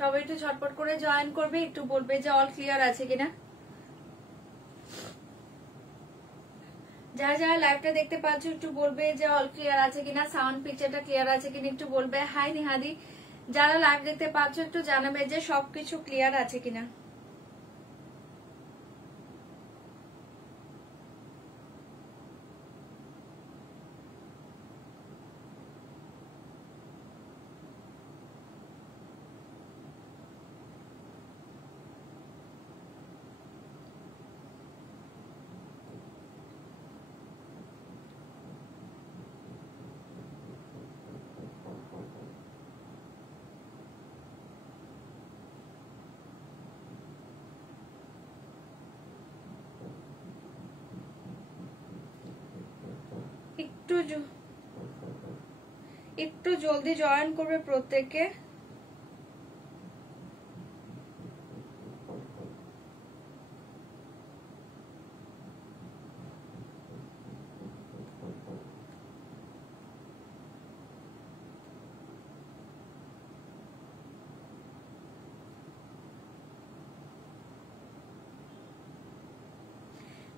সবাই একটু ঝটপট করে জয়েন করবে, একটু বলবে যে অল ক্লিয়ার আছে কিনা। যারা যারা লাইভটা দেখতে পাচ্ছ একটু বলবে যে অল ক্লিয়ার আছে কিনা, সাউন্ড পিকচারটা ক্লিয়ার আছে কিনা একটু বলবে। হাই নিহাদি, যারা লাইভ দেখতে পাচ্ছ একটু জানাবে যে সবকিছু ক্লিয়ার আছে কিনা। একটু জলদি জয়েন করবে প্রত্যেকে।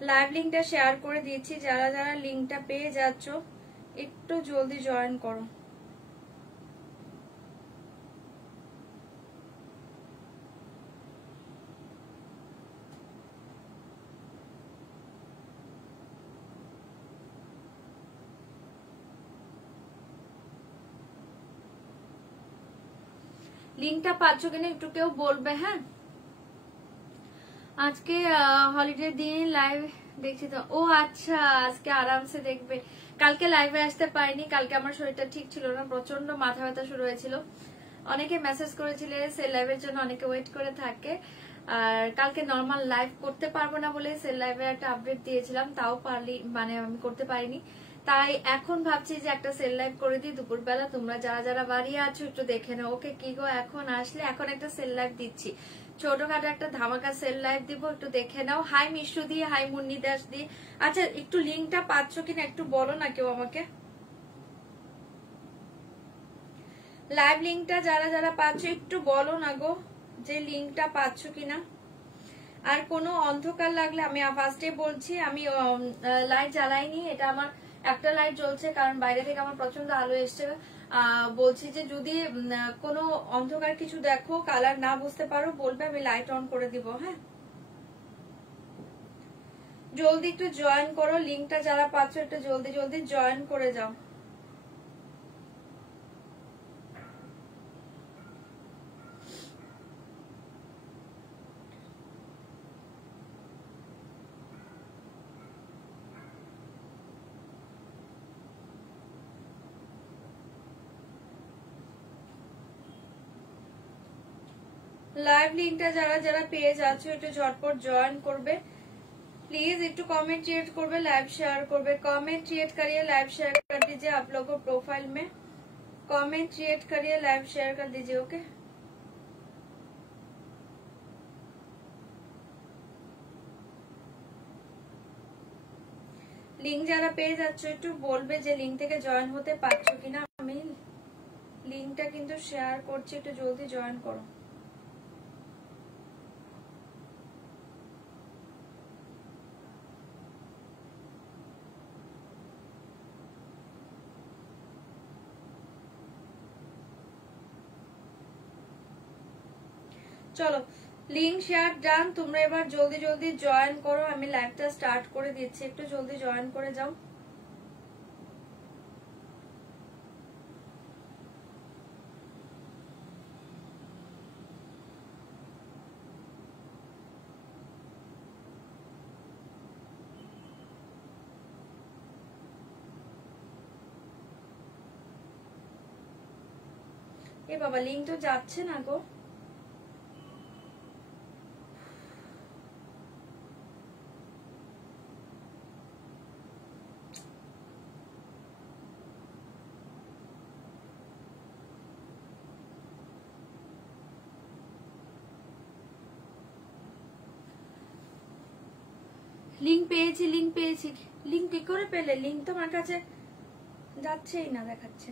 লাইভ লিংকটা শেয়ার করে দিয়েছি, যারা যারা লিংকটা পেয়ে যাচ্ছ একটু জলদি জয়েন করো। লিংকটা পাচ্ছ কিনা একটু কেউ বলবে। হ্যাঁ, আজকে হলিডে দিন লাইভ দেখছি তো। ও আচ্ছা, আজকে আরামসে দেখবে। কালকে লাইভে আসতে পারিনি, কালকে আমার শরীরটা ঠিক ছিল না, প্রচন্ড মাথা ব্যথা শুরু হয়েছিল। অনেকে মেসেজ করেছিলে সেল লাইভের জন্য, অনেকে ওয়েট করে থাকে। আর কালকে নর্মাল লাইভ করতে পারবো না বলে সেল লাইভে একটা আপডেট দিয়েছিলাম, তাও পারলি মানে আমি করতে পারিনি। তাই এখন ভাবছি যে একটা সেল লাইভ করে দিই দুপুরবেলা। তোমরা যারা যারা বাড়ি আছো একটু দেখে নাও। ওকে কি গো, এখন আসলে এখন একটা সেল লাইভ দিচ্ছি, ছোটখাটো একটা ধামাকা সেল লাইভ দিব, একটু দেখে নাও। হাই মিষ্টু দি, হাই মুন্নি দাস দি। আচ্ছা, একটু লিঙ্কটা পাচ্ছ কিনা একটু বলো না কেউ আমাকে। লাইভ লিঙ্কটা যারা যারা পাচ্ছ একটু বলো না গো যে লিঙ্কটা পাচ্ছ কিনা। আর কোনো অন্ধকার লাগলে আমি ফার্স্টে বলছি, আমি লাইট জ্বালাইনি, এটা আমার একটা লাইট জ্বলছে কারণ বাইরে থেকে আমার প্রচন্ড আলো এসছে। বলছি যে যদি কোনো অন্ধকার কিছু দেখো, কালার না বুঝতে পারো বলবে, আমি লাইট অন করে দিব। হ্যাঁ, জলদি একটু জয়েন করো, লিঙ্কটা যারা পাচ্ছ একটু জলদি জলদি জয়েন করে যাও। লাইভ লিঙ্কটা যারা যারা পেয়ে যাচ্ছ একটু ঝটপট জয়েন করবে प्लीज। একটু कमेंट क्रिएट করবে, लाइव शेयर করবে। कमेंट क्रिएट करिए, लाइव शेयर कर दीजिए। आप लोगों को प्रोफाइल में कमेंट क्रिएट करिए, लाइव शेयर कर दीजिए। ओके, লিংক যারা পেয়ে যাচ্ছ একটু বলবে যে লিংক থেকে জয়েন হতে পারছো কিনা। আমি লিংকটা কিন্তু শেয়ার করছি, একটু জলদি জয়েন করো। চলো, লিংক শেয়ার ডান। তোমরা এবার জলদি জলদি জয়েন করো, আমি লাইভটা স্টার্ট করে দিচ্ছি, একটু জলদি জয়েন করে যাও। এ বাবা, লিংক তো যাচ্ছে না গো। লিংক পেয়েছি, লিংক পেয়েছি। লিংক কি করে পেলে? লিংক তো আমার কাছে যাচ্ছেই না, দেখাচ্ছে।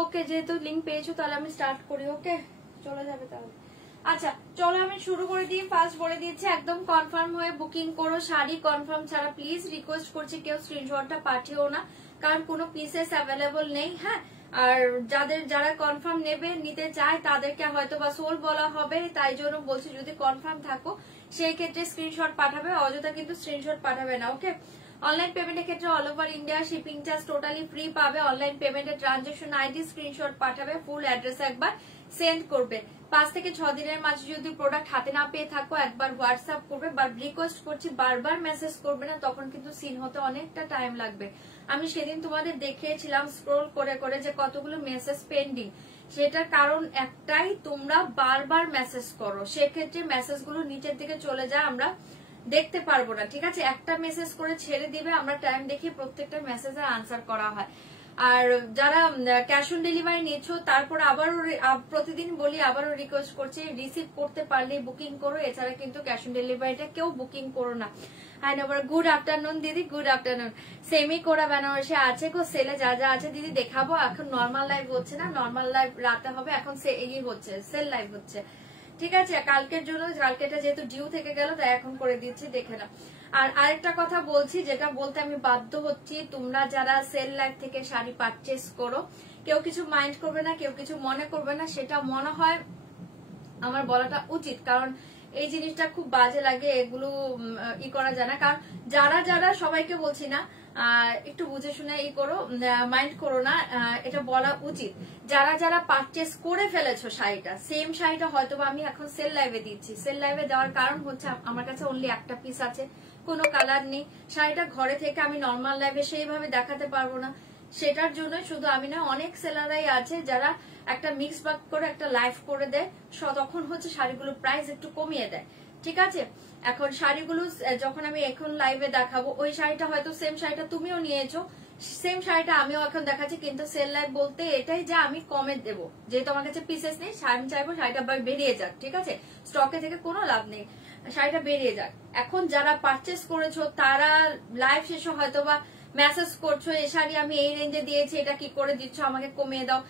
ওকে, যেহেতু লিঙ্ক পেয়েছো তাহলে আমি স্টার্ট করি। ওকে, চলে যাবে তাহলে। আচ্ছা চলো আমি শুরু করে দিই। ফার্স্ট বলে দিচ্ছি, একদম কনফার্ম হয়ে বুকিং করো। শাড়ি কনফার্ম ছাড়া প্লিজ রিকোয়েস্ট করছি কেউ স্ক্রিনশটটা পাঠিও না, কারণ কোনো পিসেস অ্যাভেলেবল নেই। হ্যাঁ, আর যারা কনফার্ম নেবে নিতে চায় তাদেরকে হয়তো বা সোল বলা হবে, তাই জন্য বলছি যদি কনফার্ম থাকো সেই ক্ষেত্রে স্ক্রিনশট পাঠাবে, অযথা কিন্তু স্ক্রিনশট পাঠাবে না। ওকে, অনলাইন পেমেন্টের ক্ষেত্রে all over India shipping charge totally free পাবে। অনলাইন পেমেন্টের ট্রানজাকশন আইডি স্ক্রিনশট পাঠাবে, ফুল অ্যাড্রেস একবার সেন্ড করবে। 5 থেকে 6 দিনের মাঝে যদি প্রোডাক্ট হাতে না পেয়ে থাকো একবার হোয়াটসঅ্যাপ করবে, বাট রিকোয়েস্ট করছি বারবার মেসেজ করবে না, তখন কিন্তু সিন হতে অনেকটা টাইম লাগবে। আমি সেদিন তোমাদের দেখিয়েছিলাম স্ক্রোল করে করে যে কতগুলো মেসেজ পেন্ডিং, সেটার কারণ একটাই, তোমরা বারবার মেসেজ করো, সেক্ষেত্রে মেসেজগুলো নিচের দিকে চলে যায়, আমরা দেখতে পারবো না। ঠিক আছে, একটা মেসেজ করে ছেড়ে দিবে, আমরা টাইম দেখি প্রত্যেকটা মেসেজের আনসার করা হয়। আর যারা ক্যাশ অন ডেলিভারি নিচ্ছ তারপর আবারও প্রতিদিন বলি, আবারও রিকোয়েস্ট করছি রিসিভ করতে পারলে বুকিং করো, এছাড়া কিন্তু ক্যাশ অন ডেলিভারিটা কেউ বুকিং করো না। হ্যাঁ নবার গুড আফটারনুন দিদি, গুড আফটারনুন। সেমি কোরা বেনারসি আছে গো সেলে, যা যা আছে দিদি দেখাবো। এখন নর্মাল লাইভ হচ্ছে না, নর্মাল লাইভ রাতে হবে, এখন হচ্ছে সেল লাইভ হচ্ছে। ঠিক আছে, কালকের জন্য, কালকেটা যেহেতু ডিউ থেকে গেল তাই এখন করে দিচ্ছি, দেখে না। আর আরেকটা কথা বলছি, যেটা বলতে আমি বাধ্য হচ্ছি, তোমরা যারা সেল লাইভ থেকে শাড়ি পারচেস করো কেউ কিছু মাইন্ড করবে না, কেউ কিছু মনে করবে না, সেটা মনে হয় আমার বলাটা উচিত, কারণ এই জিনিসটা খুব বাজে লাগে, এগুলো করা যায় না। কারণ যারা যারা, সবাইকে বলছি না, একটু বুঝে শুনে করো, মাইন্ড করো না, এটা বলা উচিত। যারা যারা পারচেস করে ফেলেছো শাড়িটা, সেম শাড়িটা হয়তো আমি এখন সেল লাইভে দিচ্ছি। সেল লাইভে দেওয়ার কারণ হচ্ছে আমার কাছে অনলি একটা পিস আছে, কোনো কালার নেই, শাড়িটা ঘরে থেকে আমি নর্মাল লাইভে সেইভাবে দেখাতে পারবো না, সেটার জন্য শুধু আমি না, অনেক সেলারাই আছে যারা একটা মিক্স বাগ করে একটা লাইভ করে দেয়, তখন হচ্ছে শাড়িগুলো প্রাইস একটু কমিয়ে দেয়। ঠিক আছে, এখন শাড়িগুলো যখন আমি এখন লাইভে দেখাবো, ওই শাড়িটা হয়তো সেম শাড়িটা তুমিও নিয়েছো, সেম শাড়িটা আমিও এখন দেখাচ্ছি, কিন্তু সেল লাইভ বলতে এটাই যে আমি কমে দেবো, যেহেতু আমার কাছে পিসেস নেই, আমি চাইবো শাড়িটা বেরিয়ে যাক। ঠিক আছে, স্টকে থেকে কোনো লাভ নেই, শাড়িটা বেরিয়ে যাক। এখন যারা পারচেস করেছো তারা লাইভ শেষে হয়তো বা মেসেজ করছো, এই শাড়ি আমি এই রেঞ্জে দিয়েছি, এটা কি করে দিচ্ছ, আমাকে কমিয়ে দাও।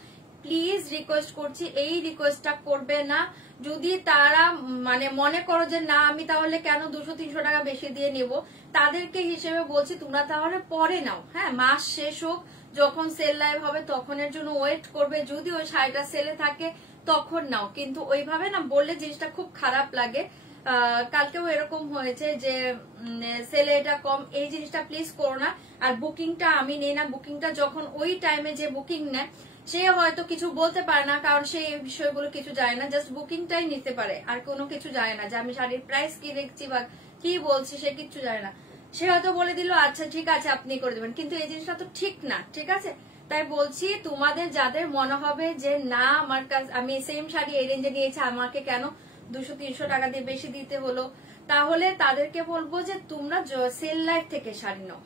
প্লিজ রিকোয়েস্ট করছি, এই রিকোয়েস্টটা করবে না। যদি তারা মানে মনে করো যে না আমি তাহলে কেন 200-300 টাকা বেশি দিয়ে নেব, তাদেরকে হিসেবে বলছি তোমরা তাহলে পরে নাও। হ্যাঁ, মাস শেষ হোক, যখন সেল লাইভ হবে তখনের জন্য ওয়েট করবে, যদি ওই শাড়িটা সেলে থাকে তখন নাও, কিন্তু ওইভাবে না বললে জিনিসটা খুব খারাপ লাগে। কালকেও এরকম হয়েছে যে সেলে এটা কম, এই জিনিসটা প্লিজ করো না। আর বুকিংটা আমি নেই না, বুকিংটা যখন ওই টাইমে যে বুকিং নেয় সে হয়তো কিছু বলতে পারে না, কারণ সে এই বিষয়গুলো কিছু যায় না, জাস্ট বুকিংটাই নিতে পারে, আর কোনো কিছু যায় না যে আমি শাড়ির প্রাইস কি দেখছি বা কি বলছি, সে কিচ্ছু যায় না। সে হয়তো বলে দিল আচ্ছা ঠিক আছে আপনি করে দেবেন, কিন্তু এই জিনিসটা তো ঠিক না। ঠিক আছে, তাই বলছি তোমাদের যাদের মনে হবে যে না আমার কাছে আমি সেম শাড়ি এই রেঞ্জে নিয়েছি, আমাকে কেন 200-300 টাকা দিয়ে বেশি দিতে হলো, তাহলে তাদেরকে বলবো যে তোমরা সেল লাইভ থেকে শাড়ি নাও,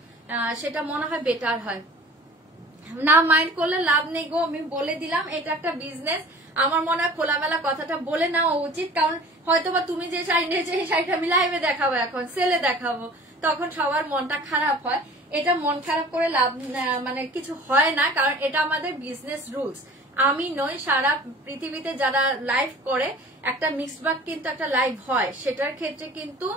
সেটা মনে হয় বেটার হয়। না মাইন্ড করলে লাভ নেই গো, আমি বলে দিলাম এটা একটা বিজনেস, আমার মনে হয় খোলামেলা কথাটা বলে নেওয়া উচিত। কারণ হয়তোবা তুমি যে শাড়ি নিয়েছো এই শাড়িটা আমি লাইভে দেখাবো, এখন সেলে দেখাবো, তখন সবার মনটা খারাপ হয়। এটা মন খারাপ করে লাভ মানে কিছু হয় না, কারণ এটা আমাদের বিজনেস রুলস। আমি নই, সারা পৃথিবীতে যারা লাইভ করে একটা মিক্সড বাগ কিন্তু একটা লাইভ হয়, সেটার ক্ষেত্রে কিন্তু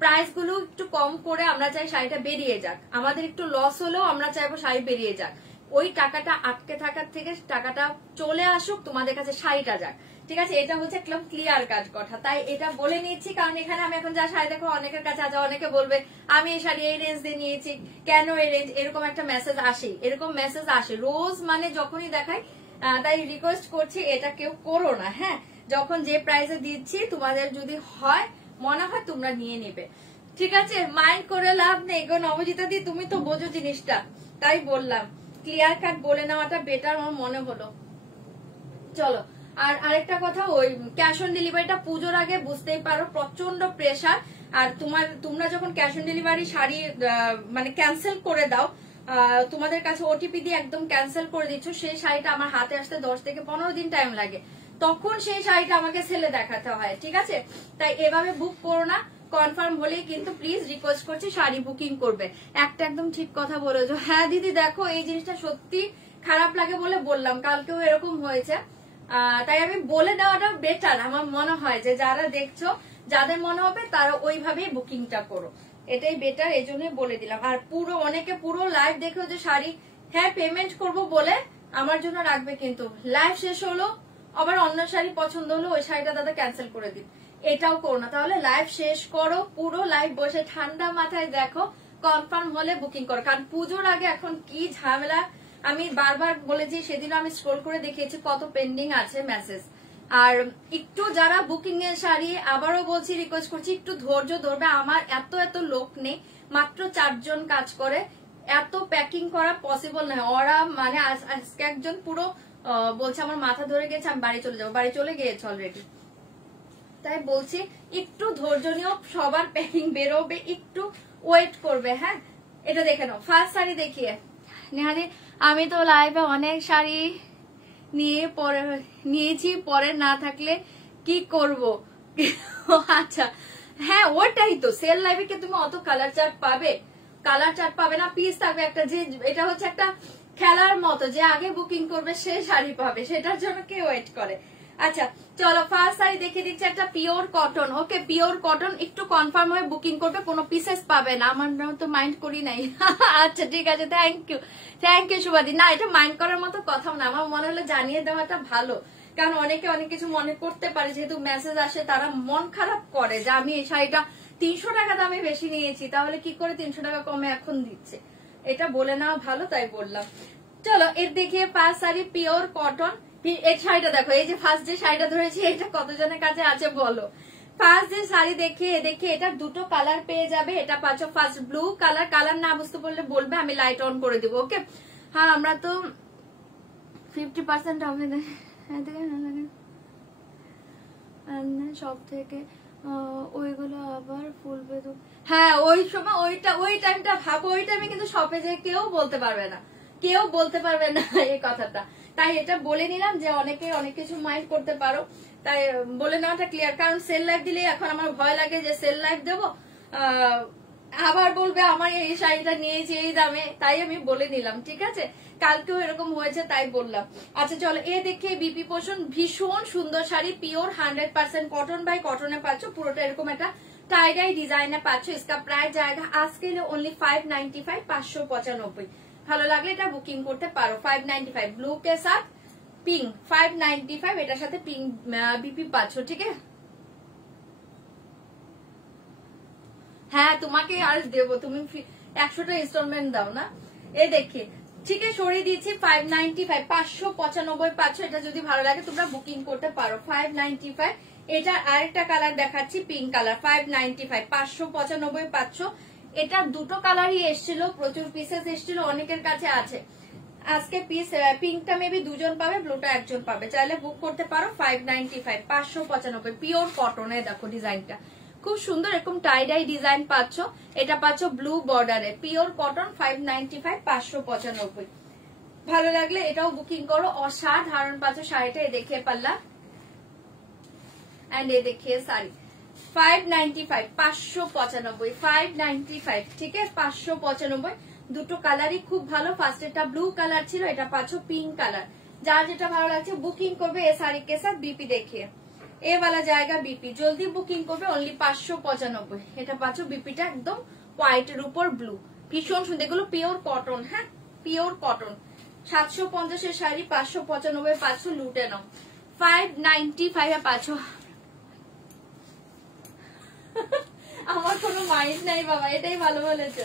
প্রাইস গুলো একটু কম করে আমরা চাই শাড়িটা বেরিয়ে যাক, আমাদের একটু লস হলেও আমরা চাইবো শাড়ি বেরিয়ে যাক, ওই টাকাটা আটকে থাকার থেকে টাকাটা চলে আসুক, তোমাদের কাছে শাড়িটা যাক। ঠিক আছে, এটা হচ্ছে একদম ক্লিয়ার কাট কথা, তাই এটা বলে নিচ্ছি। কারণ এখানে আমি এখন যা শাড়ি দেখো অনেকের কাছে আছে, অনেকে বলবে আমি এই শাড়ি এই রেঞ্জ দিয়ে নিয়েছি, কেন এই রেঞ্জ, এরকম একটা মেসেজ আসে, এরকম মেসেজ আসে রোজ, মানে যখনই দেখাই। তাই রিকোয়েস্ট করছি এটা কেউ করো না। হ্যাঁ, যখন যে প্রাইসে দিচ্ছি তোমাদের যদি হয় মনে হয় তোমরা নিয়ে নেবে। ঠিক আছে, মাইন্ড করে লাভ নেই গো নবজিতা দি, তুমি তো বোঝো জিনিসটা, তাই বললাম ক্লিয়ার কাট বলে নেওয়াটা বেটার আমার মনে হলো। চলো, আর আরেকটা কথা, ওই ক্যাশ অন ডেলিভারিটা পুজোর আগে বুঝতেই পারো প্রচন্ড প্রেসার, আর তোমরা যখন ক্যাশ অন ডেলিভারি শাড়ি মানে ক্যান্সেল করে দাও, তোমাদের কাছে ওটিপি দিয়ে একদম ক্যান্সেল করে দিচ্ছ, সেই শাড়িটা আমার হাতে আসতে 10 থেকে 15 দিন টাইম লাগে, তখন সেই শাড়িটা আমাকে সেলে দেখাতে হয়। ঠিক আছে, তাই এভাবে বুক করো না, কনফার্ম হলেই কিন্তু প্লিজ রিকোয়েস্ট করছি শাড়ি বুকিং করবে। একটা একদম ঠিক কথা বলেছো। হ্যাঁ দিদি দেখো এই জিনিসটা সত্যি খারাপ লাগে বলে বললাম, কালকেও এরকম হয়েছে। তাই আমি বলে দেওয়াটা বেটার আমার মনে হয়, যে যারা দেখছো যাদের মনে হবে তারা ওইভাবেই বুকিংটা করো, এটাই বেটার, এই জন্যই বলে দিলাম। আর পুরো অনেকে পুরো লাইভ দেখেও যে শাড়ি হ্যাঁ পেমেন্ট করব বলে আমার জন্য রাখবে, কিন্তু লাইভ শেষ হলো আবার অন্য শাড়ি পছন্দ হলো ওই শাড়িটা দাদা ক্যান্সেল করে দিন, এটাও করো না। তাহলে লাইভ শেষ করো, পুরো লাইভ বসে ঠান্ডা মাথায় দেখো, কনফার্ম হলে বুকিং করো। কারণ পুজোর আগে এখন কি ঝামেলা, আমি বারবার বলেছি, সেদিনও আমি স্ক্রল করে দেখিয়েছি কত পেন্ডিং আছে মেসেজ। আর একটু যারা বুকিং এর শাড়ি, আবারও বলছি, রিকোয়েস্ট করছি একটু ধৈর্য ধরবে। আমার এত লোক নেই, মাত্র 4 জন কাজ করে, এত প্যাকিং করা পসিবল নয়। ওরা মানে আজকে একজন পুরো বলছে আমার মাথা ধরে গেছে, আমি বাড়ি চলে যাবো, বাড়ি চলে গিয়েছে অলরেডি। তাই বলছি একটু ধৈর্য নিও, সবার প্যাকিং বেরোবে, একটু ওয়েট করবে। হ্যাঁ, এটা দেখে নাও, ফার্স্ট শাড়ি দেখিয়ে নেহাদি। আমি তো লাইভে অনেক শাড়ি নিয়েছি, পরে না থাকলে কি করব? আচ্ছা হ্যাঁ, ওটাই তো সেল লাইভে কি তুমি অত কালার চার্ট পাবে? কালার চার্ট পাবে না, পিস থাকবে একটা, যে এটা হচ্ছে একটা খেলার মতো, যে আগে বুকিং করবে সে শাড়ি পাবে, সেটার জন্য কে ওয়েট করে। আচ্ছা চলো, ফার্স্ট শাড়ি দেখিয়ে দিচ্ছি, একটা পিওর কটন। ওকে, পিওর কটন, একটু কনফার্ম হয়ে বুকিং করবে, কোনো পিসেস পাবে না। আমার তো মাইন্ড করি নাই। আচ্ছা ঠিক আছে, থ্যাংক ইউ শুভাদি। না, এটা মাইন্ড করার মতো কথাও না, আমার মনে হলো জানিয়ে দেওয়াটা ভালো, কারণ অনেকে অনেক কিছু মনে করতে পারে, যেহেতু মেসেজ আসে, তারা মন খারাপ করে যে আমি এই শাড়িটা 300 টাকা দামে বেশি নিয়েছি, তাহলে কি করে 300 টাকা কমে এখন দিচ্ছে, এটা বলে নেওয়া ভালো, তাই বললাম। চলো এর দেখিয়ে ফার্স্ট শাড়ি পিওর কটন। এই শাড়িটা দেখো, এই যে ফার্স্ট যে শাড়িটা ধরেছি, এটা কতজনের কাছে আছে বলো। ফার্স্ট যে শাড়ি দেখিয়ে এটা দুটো কালার পেয়ে যাবে। এটা পাচ্ছ ফার্স্ট ব্লু কালার, কালার না বুঝতে পারলে বলবে, আমি লাইট অন করে দিব। ওকে, হ্যাঁ আমরা তো 50% হবে সব থেকে ওইগুলো আবার ফুলবে তো। হ্যাঁ, ওই সময় ওই টাইমটা ভাবো, ওই টাইমে কিন্তু শপে যে কেউ বলতে পারবে না, এই কথাটা। তাই এটা বলে নিলাম, যে অনেকে অনেক কিছু মাইন্ড করতে পারো, তাই বলে নেওয়াটা ক্লিয়ার। কারণ সেল লাইভ দিলে এখন আমার ভয় লাগে যে সেল লাইভ দেবো, আবার বলবে আমার এই শাড়িটা নিয়েছি এই দামে, তাই আমি বলে নিলাম। ঠিক আছে, কালকেও এরকম হয়েছে, তাই বললাম। আচ্ছা চলো, এ দেখে বিপি পোষণ, ভীষণ সুন্দর শাড়ি, পিওর 100% কটন বাই কটনে পাচ্ছ, পুরোটা এরকম একটা টাই ডাই ডিজাইনে পাচ্ছ। इसका प्राइस जाएगा आज के लिए ओनली 595, 595। ভালো লাগলে এটা বুকিং করতে পারো। 595 ব্লু কে সাথ পিঙ্ক, 595 এটার সাথে পিঙ্ক বিপি পাচ্ছ। ঠিক আছে, হ্যাঁ তোমাকে আর দেবো, তুমি 100টা ইনস্টলমেন্ট দাও না। এ দেখে ঠিক আছে, সরিয়ে দিচ্ছি 595, 595 পাচ্ছ। এটা যদি ভালো লাগে তোমরা বুকিং করতে পারো। 595। এটা আরেকটা কালার দেখাচ্ছি, পিঙ্ক কালার, 595, 595 পাচ্ছ। এটা দুটো কালারই এসছিল, প্রচুর পিসেস এসছিল, অনেকের কাছে আছে। আজকে পিস পিঙ্কটা মেবি 2 জন পাবে, ব্লুটা 1 জন পাবে, চাইলে বুক করতে পারো। 595, 595 পিওর কটনে। দেখো ডিজাইনটা খুব সুন্দর, এরকম টাই ডাই ডিজাইন পাচ্ছ। এটা পাচ্ছ ব্লু বর্ডারে, পিওর কটন, 595, 595। ভালো লাগলে এটাও বুকিং করো, অসাধারণ পাচ্ছ শাড়িটা। এ দেখে পাল্লা এন্ড এ দেখিয়ে শাড়ি, 595, 595, 595। ঠিক আছে, 595। দুটো কালারই খুব ভালো। ফার্স্ট এটা ব্লু কালার ছিল, এটা পাচ্ছ পিঙ্ক কালার। যার যেটা ভালো লাগছে বুকিং করবে এ শাড়ি কে সাথ বিপি দেখিয়ে। এ वाला জায়গা বিপি, জলদি বুকিং করবে, অনলি 595। এটা পাচ্ছ বিপিটা একদম হোয়াইটের উপর ব্লু, ভীষণ সুন্দর। এগুলো পিওর কটন, হ্যাঁ পিওর কটন। 750 এর শাড়ি 595 পাচ্ছ, লুটে নাও। 595 পাচ্ছ। আমার কোনো মাইন্ড নেই বাবা, এটাই ভালো বলেছো।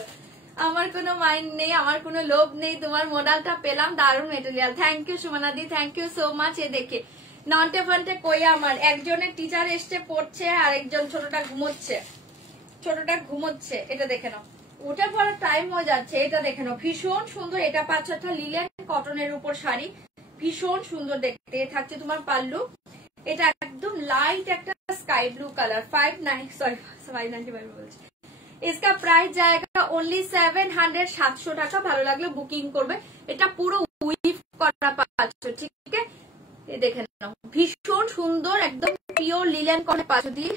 আমার কোনো মাইন্ড নেই, আমার কোনো লোভ নেই। তোমার মডেলটা পেলাম, দারুণ মেটেরিয়াল। থ্যাংক ইউ সুমনাদি, থ্যাংক ইউ সো মাচ। এ দেখে নন্টে ফন্টে কই আমার, একজনের টিচার এসছে পড়ছে, আর একজন ছোটটা ঘুমোচ্ছে। এটা দেখে নাও, ওটা পরে টাইম হয়ে যাচ্ছে। এটা দেখে নাও, ভীষণ সুন্দর। এটা পাচ্ছ একটা লিলেন কটনের উপর শাড়ি, ভীষণ সুন্দর দেখতে। থাকছে তোমার পাল্লু, এটা একদম লাইট একটা স্কাই ব্লু কালার। 595 বলছি। इसका प्राइस जाएगा ओनली 700, 700 টাকা। ভালো লাগলে বুকিং করবে। এটা পুরো উইভ করা পাচ্ছ। ঠিক আছে, এই দেখে নাও, ভীষণ সুন্দর, একদম পিওর লিলেন করে পাচ্ছ। দি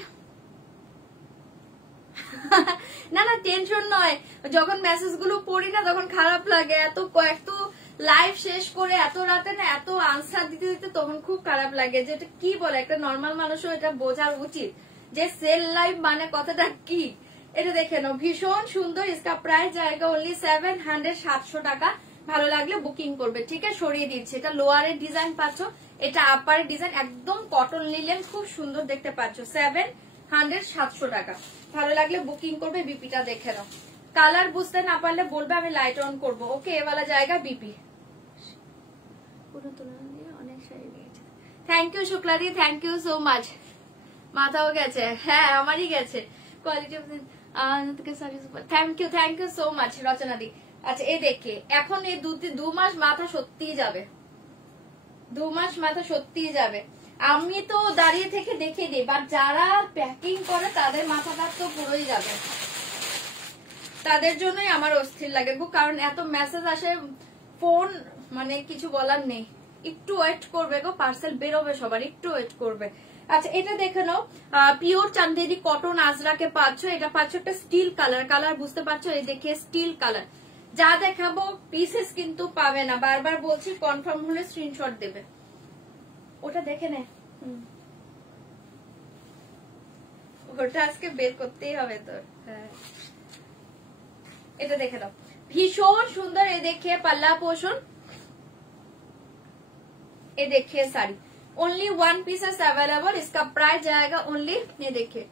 না টেনশন নয়, যখন মেসেজ গুলো পড়ি না তখন খারাপ লাগে, এত লাইভ শেষ করে এত রাতে না এত আনসার দিতে দিতে তখন খুব খারাপ লাগে, যে এটা কি বলে, একটা নর্মাল মানুষও এটা বোঝার উচিত যে সেল লাইভ মানে কথাটা কি। এটা দেখে নাও, ভীষণ সুন্দর। इसका প্রাইস জায়গা অনলি 700, 700 টাকা। ভালো লাগলে বুকিং করবে, ঠিক আছে। সরিয়ে দিচ্ছি, এটা লোয়ারের ডিজাইন পাচ্ছ, এটা আপারের ডিজাইন, একদম কটন লিলেন, খুব সুন্দর দেখতে পাচ্ছ। 700, 700 টাকা। ভালো লাগলে বুকিং করবে। বিপিটা দেখে নাও, কালার বুঝতে না পারলে বলবে, আমি লাইট অন করবো। ওকে, এওয়ালা জায়গা বিপি পুরো তুলনা দিয়ে অনেক শাড়ি নিয়েছে। থ্যাংক ইউ শুক্লাদি, থ্যাংক ইউ সো মাচ। মাথাও গেছে, হ্যাঁ আমারই গেছে। Quality thank you so much রচনাদি। আচ্ছা এই দেখে, এখন এই 2 মাস মাথা সত্যিই যাবে, 2 মাস মাথা সত্যিই যাবে। আমি তো দাঁড়িয়ে থেকে দেখে দিই, বাট যারা প্যাকিং করে তাদের মাথাটা তো পুরোই যাবে। তাদের জন্যই আমার অস্থির লাগে, কারণ এত মেসেজ আসে, ফোন মানে কিছু বলার নেই। একটু ওয়েট করবে গো, পার্সেল বেরোবে সবার, একটু ওয়েট করবে। আচ্ছা এটা দেখে নাও, পিওর চান্দেরি কটন আজরাকে পাচ্ছ। এটা পাচ্ছ একটা স্টিল কালার, কালার বুঝতে পারছো, এই দেখে স্টিল কালার। যা দেখাবো পিসেস কিন্তু পাবে না, বারবার বলছি, কনফার্ম হলে স্ক্রিনশট দেবে। ওটা দেখে নে, ওটা আজকে বের করতেই হবে তোর। হ্যাঁ এটা দেখে নাও, ভীষণ সুন্দর। এ দেখে পাল্লা পোষণ, এ দেখে শাড়ি, ओनली 1 पीसेस अवेलेबल। इसका प्राइस जाएगा ओनली, ये देखिए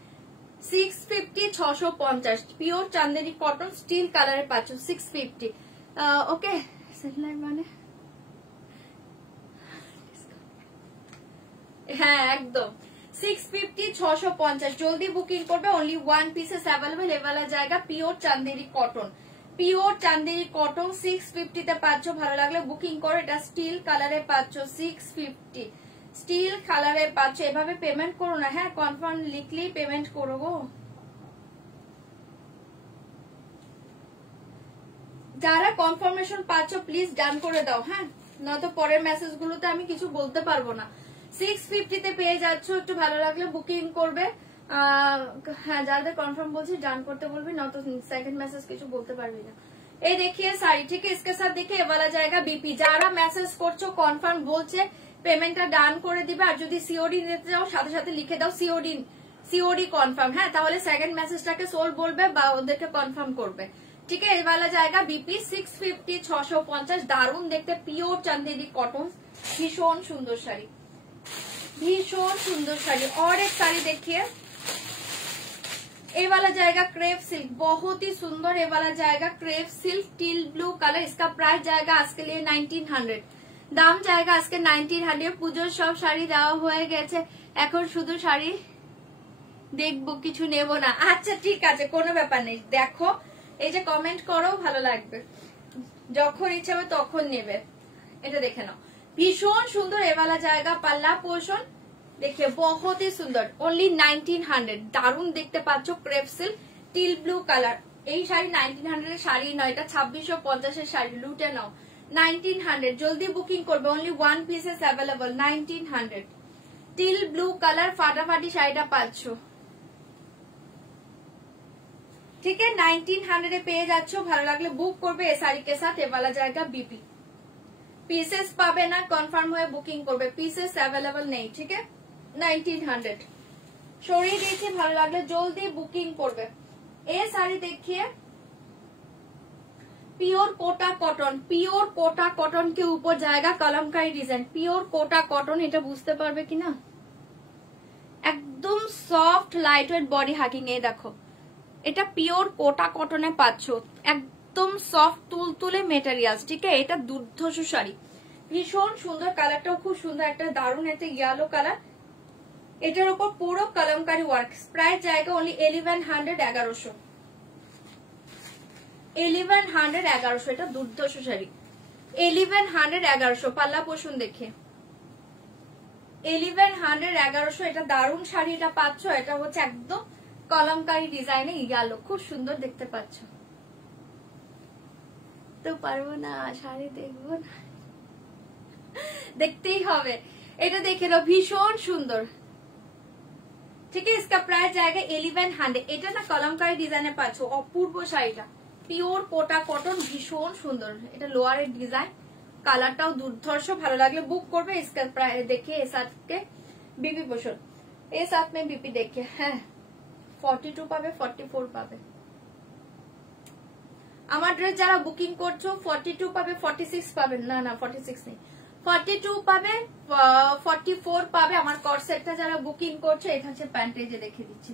650, 650। Pure Chanderi cotton steel colour पाचो 650। ओके মানে হ্যাঁ একদম 650, 650। জলদি বুকিং করবে, ओनली 1 पीसेस अवेलेबल। ये वाला जाएगा pure Chanderi cotton, pure Chanderi cotton 650 তে পাচ্ছ। ভালো লাগলে বুকিং করো। এটা স্টিল কালারে পাচ্ছ 650, স্টিল কালারে পাচ্ছ। এভাবে পেমেন্ট করো না, হ্যাঁ কনফার্ম লিখলেই পেমেন্ট করো গো। যারা কনফার্মেশন পাচ্ছ প্লিজ ডান করে দাও, হ্যাঁ নয়তো পরের মেসেজ গুলোতে আমি কিছু বলতে পারবো না। 650 তে পেয়ে যাচ্ছ, একটু ভালো লাগলে বুকিং করবে। হ্যাঁ যাদের কনফার্ম বলছি ডান করতে বলবি, নয়তো সেকেন্ড মেসেজ কিছু বলতে পারবি না। এই দেখিয়ে শাড়ি, ঠিক है। इसके साथ देखिए वाला जाएगा बीपी। যারা মেসেজ করছো কনফার্ম বলছে পেমেন্টটা ডান করে দিবে, আর যদি সিওডি নিতে যাও সাথে সাথে লিখে দাও সিওডি কনফার্ম, হ্যাঁ তাহলে সেকেন্ড মেসেজটাকে সোল বলবে বা ওদেরকে কনফার্ম করবে, ঠিক है। এই वाला जाएगा बीपी 650, 650। দারুণ দেখতে, পিওর চান্দেরি কটন, ভীষণ সুন্দর শাড়ি, ভীষণ সুন্দর শাড়ি। और एक साड़ी देखिए, ये वाला जाएगा क्रेप सिल्क, बहुत ही सुंदर। ये वाला जाएगा crepe silk teal blue colour. इसका प्राइस जाएगा आज के लिए 1900, দাম जाएगा আজকে 1900। পুজোর সব শাড়ি দেওয়া হয়ে গেছে, এখন শুধু শাড়ি দেখবো, কিছু নেব না। আচ্ছা ঠিক আছে, কোনো ব্যাপার নেই। দেখো এই যে কমেন্ট করো, ভালো লাগবে, যখন ইচ্ছা হবে তখন নেবে। এটা দেখে নাও, ভীষণ সুন্দর। এ वाला जाएगा পাল্লা পোষণ, देखिए बहुत ही सुंदर, ओनली 1900। দারুণ দেখতে পাচ্ছ, crepe silk teal blue colour. এই শাড়ি 1900 এর শাড়ি নয়, এটা 2650 এর শাড়ি, লুটে নাও 1900। জলদি বুকিং করবে, only 1 pieces available 1900। Teal blue colour ফাটাফাটি শাড়িটা পাচ্ছ, ঠিক है। 1900 এ পেয়ে যাচ্ছ, ভালো লাগলে বুক করবে। এই শাড়ি के साथ ये वाला जाएगा बीपी। পিসেস পাবে না, কনফার্ম হয়ে বুকিং করবে, পিসেস অ্যাভেলেবল নেই, ঠিক है। 1900 সরিয়ে দিয়েছি, ভালো লাগলে জলদি বুকিং করবে। এই শাড়ি देखिए, pure Kota cotton, pure Kota cotton के ऊपर जाएगा kalamkari design. Pure Kota cotton, এটা বুঝতে পারবে কিনা, একদম soft light weight body hugging. এই দেখো, এটা পিওর কোটা কটনে পাচ্ছ, একদম সফট তুলতুলে মেটেরিয়ালস, ঠিক আছে। এটা দুর্ধর্ষ শাড়ি, ভীষণ সুন্দর, কালারটাও খুব সুন্দর, একটা দারুণ একটা ইয়েলো কালার। এটার উপর পুরো কলমকারি ওয়ার্ক। প্রাইস জায়গা ओनली 1100, 1100, 1100, 1100। এটা দুর্ধর্ষ শাড়ি, 1100, 1100। পাল্লা পোষণ দেখে 1100, 1100। এটা দারুণ শাড়ি, এটা পাচ্ছ। এটা হচ্ছে একদম কলমকারি ডিজাইনে ইয়েলো, খুব সুন্দর দেখতে পাচ্ছ। তো পারবো না, শাড়ি দেখবো না, দেখতেই হবে। এটা দেখে নাও, ভীষণ সুন্দর, ঠিক है। इसका प्राइस जाएगा 1100। এটা না কলমকারি ডিজাইনে পাচ্ছ, অপূর্ব শাড়িটা, পিওর কোটা কটন, ভীষণ সুন্দর। এটা লোয়ারের ডিজাইন, কালারটাও দুর্ধর্ষ, ভালো লাগলে বুক করবে। इसका प्राइस देखिए ये साथ के बीपी पोषण, ये साथ में बीपी देखिए, হ্যাঁ 42 পাবে, 44 পাবে। আমার ড্রেস যারা বুকিং করছো 42 পাবে, 46 পাবে, না না 46 নেই, 42 পাবে, 44 পাবে। আমার কর্সেটটা যারা বুকিং করছে, এটা হচ্ছে প্যান্টে, যে দেখিয়ে দিচ্ছি,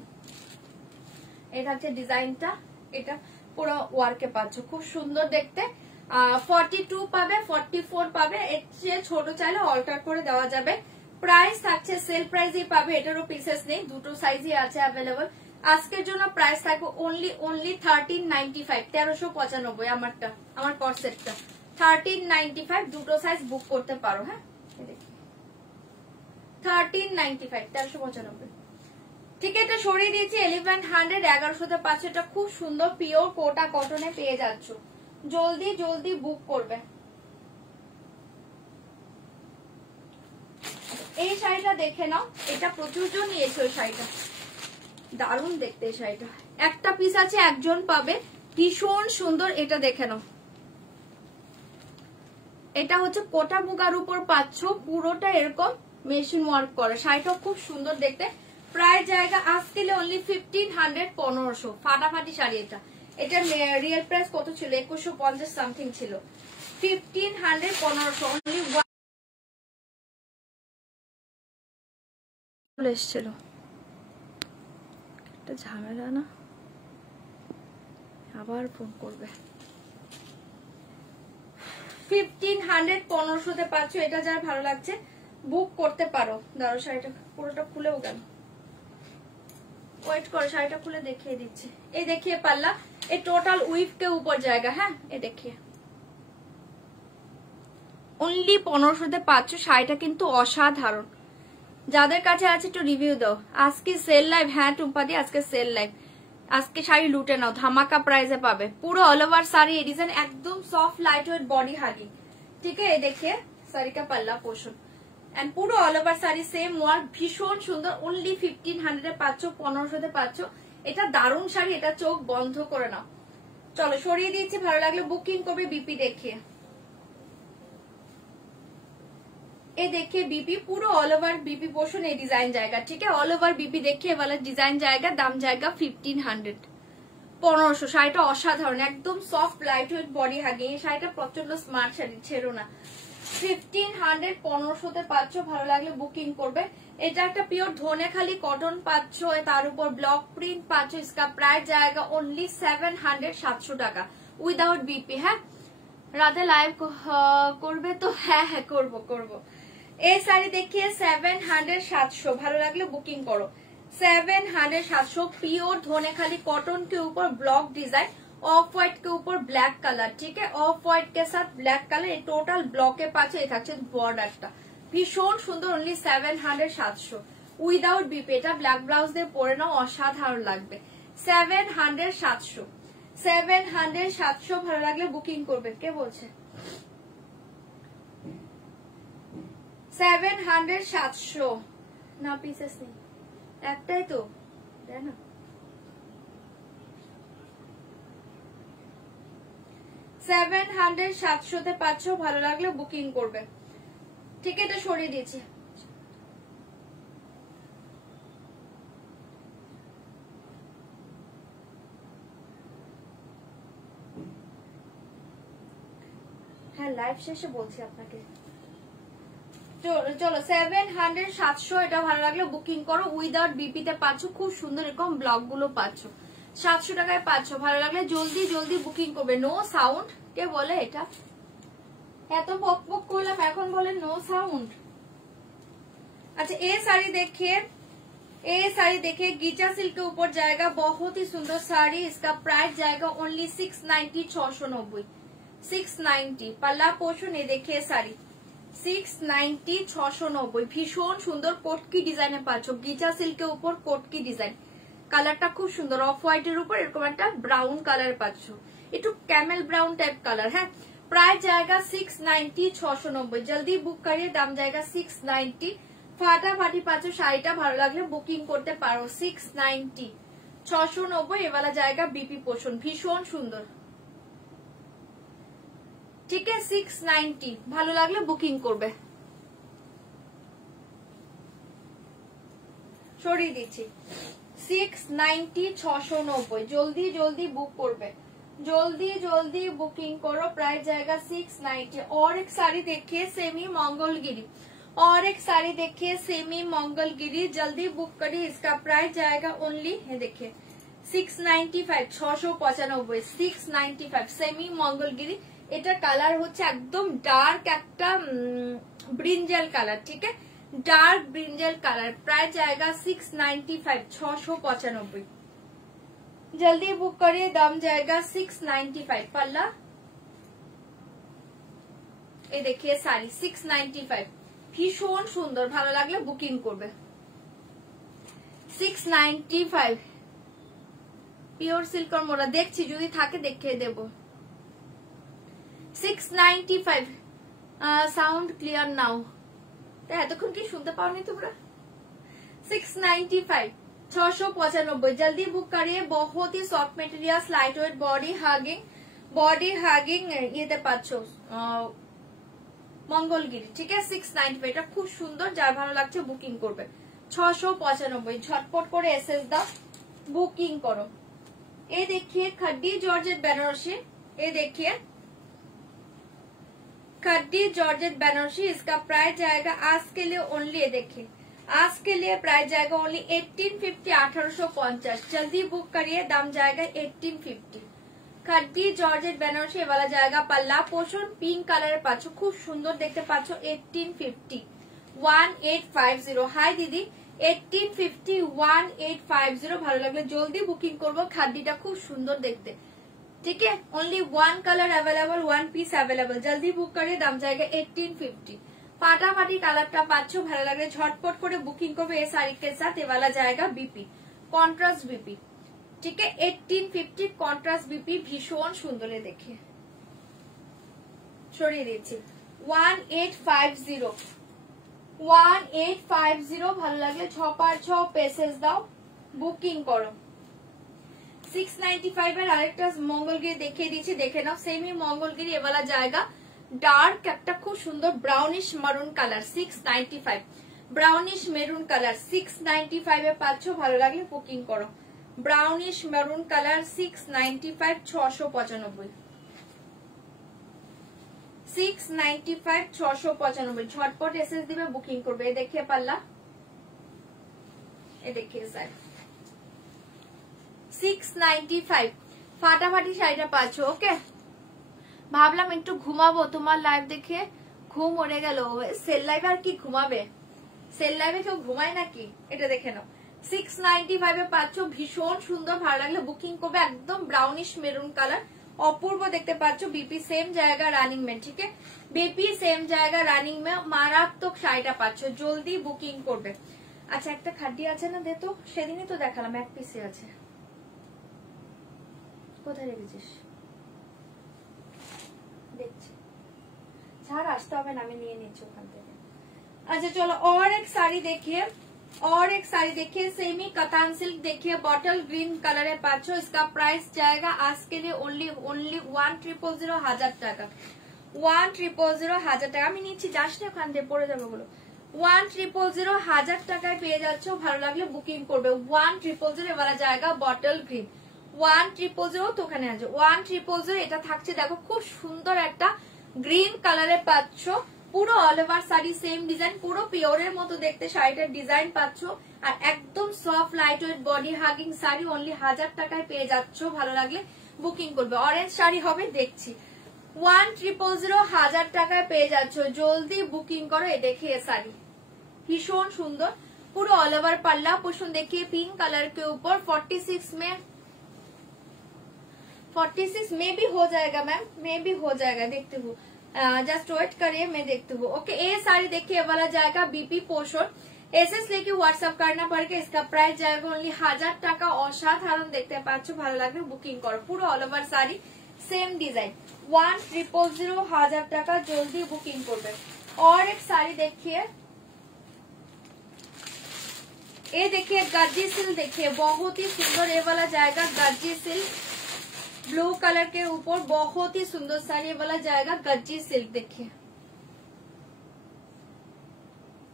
এটা হচ্ছে ডিজাইনটা, এটা পুরো ওয়ার্কে পাচ্ছ, খুব সুন্দর দেখতে। 42 পাবে, 44 পাবে, এর চেয়ে ছোট চাইলে অল্টার করে দেওয়া যাবে। প্রাইস থাকছে সেল প্রাইসই পাবে, এটারও পিসেস নেই, দুটো সাইজই আছে অ্যাভেলেবল। আজকের জন্য প্রাইস থাকবে অনলি 1395, 1395 আমারটা, আমার কর্সেটটা 1395, দুটো সাইজ বুক করতে পারো। হ্যাঁ 1395, 1395। ঠিক এটা সরিয়ে দিয়েছি 1100, 1100 এটা খুব সুন্দর পিওর কোটা কটনে পেয়ে যাচ্ছ, জলদি জলদি বুক করবে। এই শাড়িটা দেখে নাও, এটা প্রচুর জন নিয়েছে, ওই শাড়িটা দারুণ দেখতে। এই শাড়িটা একটা পিস আছে, একজন পাবে, ভীষণ সুন্দর, এটা দেখে নাও। এটা হচ্ছে কোটা মুগার উপর পাচ্ছ, পুরোটা এরকম মেশিন ওয়ার্ক করে, শাড়িটা খুব সুন্দর দেখতে। প্রায় জায়গা আজকে অনলি 1500, 1500 ফাটাফাটি শাড়ি। এটা এটা রিয়েল প্রাইস কত ছিল? 2150 সামথিং ছিল, 1500, 1500 অনলি এসছিল। একটা ঝামেলা না, আবার ফোন করবে। 1500, 1500 পাচ্ছ। এটা যার ভালো লাগছে বুক করতে পারো। দাঁড়ো, শাড়িটা পুরোটা খুলেও গেল, ওয়েট করো, শাড়িটা খুলে দেখিয়ে দিচ্ছি। এই দেখিয়ে পাল্লা, এই টোটাল উইভ के ऊपर जाएगा। হ্যাঁ এই দেখিয়ে অনলি 1500 পাচ্ছ। শাড়িটা কিন্তু অসাধারণ, যাদের কাছে আছে একটু রিভিউ দাও। আজকে সেল লাইভ, হ্যাঁ টুম্পাদি আজকে সেল লাইভ, আজকে শাড়ি লুটে নাও, ধামাকা প্রাইসে পাবে। পুরো অল ওভার শাড়ি এই ডিজাইন, একদম soft light weight body hugging. ঠিক আছে, এই দেখিয়ে শাড়ি কা পাল্লা পোর্শন এন্ড পুরো all over sari same work, ভীষণ সুন্দর। অনলি 1500 পাচ্ছ, 1500 পাচ্ছ। এটা দারুণ শাড়ি, এটা চোখ বন্ধ করে নাও। চলো সরিয়ে দিচ্ছি, ভালো লাগলে বুকিং করবে বিপি দেখিয়ে। ये देखिए बीपी, पूरा ऑल ओवर बीपी पोर्शन ये डिजाइन जाएगा। ठीक है, ऑल ओवर बीपी देखिए वाला डिजाइन जाएगा, दाम जाएगा 1500, 1500। শাড়িটা অসাধারণ, একদম soft light weight body hugging. এই শাড়িটা প্রচন্ড স্মার্ট শাড়ি, ছেড়ো না। 1500, 1500 পাচ্ছ, ভালো লাগলে বুকিং করবে। এটা একটা পিওর ধনেখালি কটন পাচ্ছ, তার উপর ব্লক প্রিন্ট পাচ্ছ। इसका प्राइस जाएगा ओनली 700, 700 টাকা উইদাউট বিপি। হ্যাঁ রাতে লাইভ করবে তো? হ্যাঁ হ্যাঁ করবো করবো। এই শাড়ি দেখিয়ে 700, 700, ভালো লাগলে बुकिंग करो। 700, 700 प्योर धनेखाली कॉटन के ऊपर ब्लॉक डिजाइन, ऑफ व्हाइट के ऊपर ब्लैक कलर। ठीक है, ऑफ व्हाइट के साथ ब्लैक कलर, ये टोटल ब्लॉके पाচ্ছে। এই থাকছে বর্ডারটা ভীষণ সুন্দর, অনলি 700, 700 উইদাউট বিপি। এটা ব্ল্যাক ব্লাউজ দিয়ে পরে নাও, অসাধারণ লাগবে। 700, 700, 700, 700 ভালো লাগলে বুকিং করবে। কে বলছে? 700, 700 না পিসেস নেই, একটাই তো, তাই না? 700, 700 পাচ্ছ, ভালো লাগলে বুকিং করবে। ঠিক আছে, সরিয়ে দিয়েছি। হ্যাঁ লাইভ শেষে বলছি আপনাকে। চলো 700, 700 এটা ভালো লাগলে বুকিং করো। উইদাউট বিপি তে পাচ্ছ, খুব সুন্দর এরকম ব্লক গুলো পাচ্ছ। 700 টাকায় পাচ্ছ, ভালো লাগলে জলদি জলদি বুকিং করবে। নো সাউন্ড কে বলে এটা? এত বক বক করলাম, এখন বলে নো সাউন্ড। अच्छा ये साड़ी देखिए, ये साड़ी देखिए गीचा सिल्क के ऊपर जाएगा, बहुत ही सुंदर साड़ी। इसका प्राइस जाएगा ओनली 690, 690, 690 पल्ला पोर्शन। ये देखिए साड़ी 690, 690 ভীষণ সুন্দর কোটকি ডিজাইনে পাচ্ছ। গিচা সিল্কের উপর কোটকি ডিজাইন, কালারটা খুব সুন্দর। অফ হোয়াইট এর উপর এরকম একটা ব্রাউন কালার পাচ্ছ, একটু ক্যামেল ব্রাউন টাইপ কালার। হ্যাঁ प्राइस जाएगा 690, 690। जल्दी बुक करिए, दाम जाएगा 690। ফাটাফাটি পাচ্ছ শাড়িটা, ভালো লাগলে বুকিং করতে পারো। 690, 690 এ वाला जाएगा बीपी पोर्शन, ভীষণ সুন্দর। ठीक है 690 ভালো লাগলে বুকিং করবে সরিয়ে দিচ্ছি 690 690 জলদি জলদি বুক করবে जल्दी जल्दी बुकिंग करो प्राइस जाएगा 690 और एक साड़ी देखिए सेमी मंगलगिरी और एक साड़ी देखिए सेमी मंगलगिरी जल्दी बुक करिए इसका प्राइस जाएगा ओनली ये देखिए 695 695 695 सेमी मंगलगिरी एटार कलर होच्छे एकदम डार्क একটা ब्रिंजल कलर ठीक है डार्क ब्रिंजल कलर प्राइस जाएगा 695 695 जल्दी बुक करिए दाम जाएगा 695 पल्ला ये देखिए साड़ी 695 भीषण सुंदर भालो लागले बुकिंग करबे 695 পিওর সিল্ক মোড়া দেখছি যদি থাকে দেখিয়ে দেব 695 সাউন্ড ক্লিয়ার নাও তাই এতক্ষণ কি শুনতে পাওনি তোমরা 695 695 जल्दी बुक करिए बहुत ही soft material light weight body hugging ये पाচ্ছো मंगलगिरी ठीक है 695 এটা খুব সুন্দর যার ভালো লাগছে বুকিং করবে 695 ঝটপট করে এসএস দাও বুকিং করো ये देखिए खड्डी जॉर्जेट बनारसी ये देखिए खड्डी जॉर्जेट बनारसी इसका प्राइस जाएगा आज के लिए ओनली ये देखिए आज के लिए प्राइस जाएगा ओनली 1850 1850 जल्दी बुक करिए दाम जाएगा 1850 खड्डी जॉर्जेट बनारसी वाला जाएगा पल्ला पोषण पिंक कलर पाচ্ছো खूब सुंदर देखते पाচ্ছো 1850 1850 हाय दीदी 1850 1850 ভালো লাগলে জলদি বুকিং করব খাদ্যিটা খুব সুন্দর দেখতে ठीक है only one colour available one piece available जल्दी बुक करिए दाम जाएगा 1850 फाटाफाटी कलरটা পাচ্ছো ভালো লাগলে ঝটপট করে বুকিং করবে এই শাড়ি के साथ ये वाला जाएगा बीपी कॉन्ट्रास्ट बीपी ठीक है 1850 कॉन्ट्रास्ट बीपी भीषण सुंदर है देखिए সরিয়ে দিচ্ছি 1850 1850 ভালো লাগলে 6x6 পেসেস দাও বুকিং করো 695 এর আরেকটা মঙ্গলগিরি দেখিয়ে দিচ্ছি দেখে নাও সেমি মঙ্গলগিরি ये वाला जाएगा डार्क একটা খুব সুন্দর ব্রাউনিশ মারুন কালার 695 ব্রাউনিশ মেরুন কালার 695 এ পাচ্ছো ভালো লাগলে বুকিং করো ব্রাউনিশ মেরুন কালার 695 695 695 695 ঝটপট এসএস দিবে বুকিং করবে এই দেখিয়ে পাল্লা এই দেখিয়ে স্যার 695 ফাটাফাটি শাড়িটা পাচ্ছো ওকে ভাবলাম একটু ঘুমাবো তোমার লাইভ দেখে ঘুম উড়ে গেল সেল লাইভে আর কি ঘুমাবে সেল লাইভে কেউ ঘুমায় নাকি এটা দেখে নাও 695 এ পাচ্ছো ভীষণ সুন্দর ভালো লাগলে বুকিং করবে একদম ব্রাউনিশ মেরুন কালার অপূর্ব দেখতে পাচ্ছো बीपी सेम जाएगा रनिंग में ठीक है बीपी सेम जाएगा रनिंग में মারাত্মক শাড়িটা পাচ্ছো জলদি বুকিং করবে আচ্ছা একটা খাড্ডি আছে না দে তো সেদিনই তো দেখালাম এক পিসে আছে কোথায় রেখেছিস দেখছি ছাড় আসতে হবে না আমি নিয়ে নিচ্ছি ওখান থেকে अच्छा चलो और एक साड़ी देखिए सेमी कतान सिल्क देखिए बॉटल ग्रीन कलर है पाचो इसका प्राइस जाएगा आज के लिए ओनली 1,000 হাজার টাকা 1,000 হাজার টাকা আমি নিচ্ছি যাস না ওখান থেকে পড়ে যাবে বলো 1,000 হাজার টাকায় পেয়ে যাচ্ছ ভালো লাগলে বুকিং করবে 1,000 এবারে জায়গা বটল গ্রিন 1,000 তো ওখানে আছে 1,000 এটা থাকছে দেখো খুব সুন্দর একটা গ্রিন কালারে পাচ্ছ পুরো all over sari same design পুরো পিওরের মতো দেখতে শাড়িটার ডিজাইন পাচ্ছো আর একদম soft light weight body hugging sari only 1000 টাকায় পেয়ে যাচ্ছ ভালো লাগলে বুকিং করবে অরেঞ্জ শাড়ি হবে দেখছি 1,000 হাজার টাকায় পেয়ে যাচ্ছ জলদি বুকিং করো এই দেখে এই শাড়ি ভীষণ সুন্দর পুরো অল ওভার পাল্লা পোষণ देखिए पिंक कलर के ऊपर 46 में भी हो जाएगा मैम में भी हो जाएगा देखते हो जस्ट वेट करिए मैं देखती हूँ ओके ये साड़ी देखिए वाला जाएगा बीपी पोषण एसएस लेके व्हाट्सएप करना पड़ेगा इसका प्राइस जाएगा ओनली 1000 টাকা অসাধারণ দেখতে পাচ্ছ ভালো লাগবে বুকিং করো পুরো all over sari same design 1,000 1000 টাকা জলদি বুকিং করবে और एक साड़ी देखिए ये देखिए गज्जी सिल्क देखिए बहुत ही सुंदर ये वाला जाएगा गज्जी सिल्क ब्लू कलर के ऊपर बहुत ही सुंदर साड़ी वाला जाएगा, गज्जी सिल्क देखिए,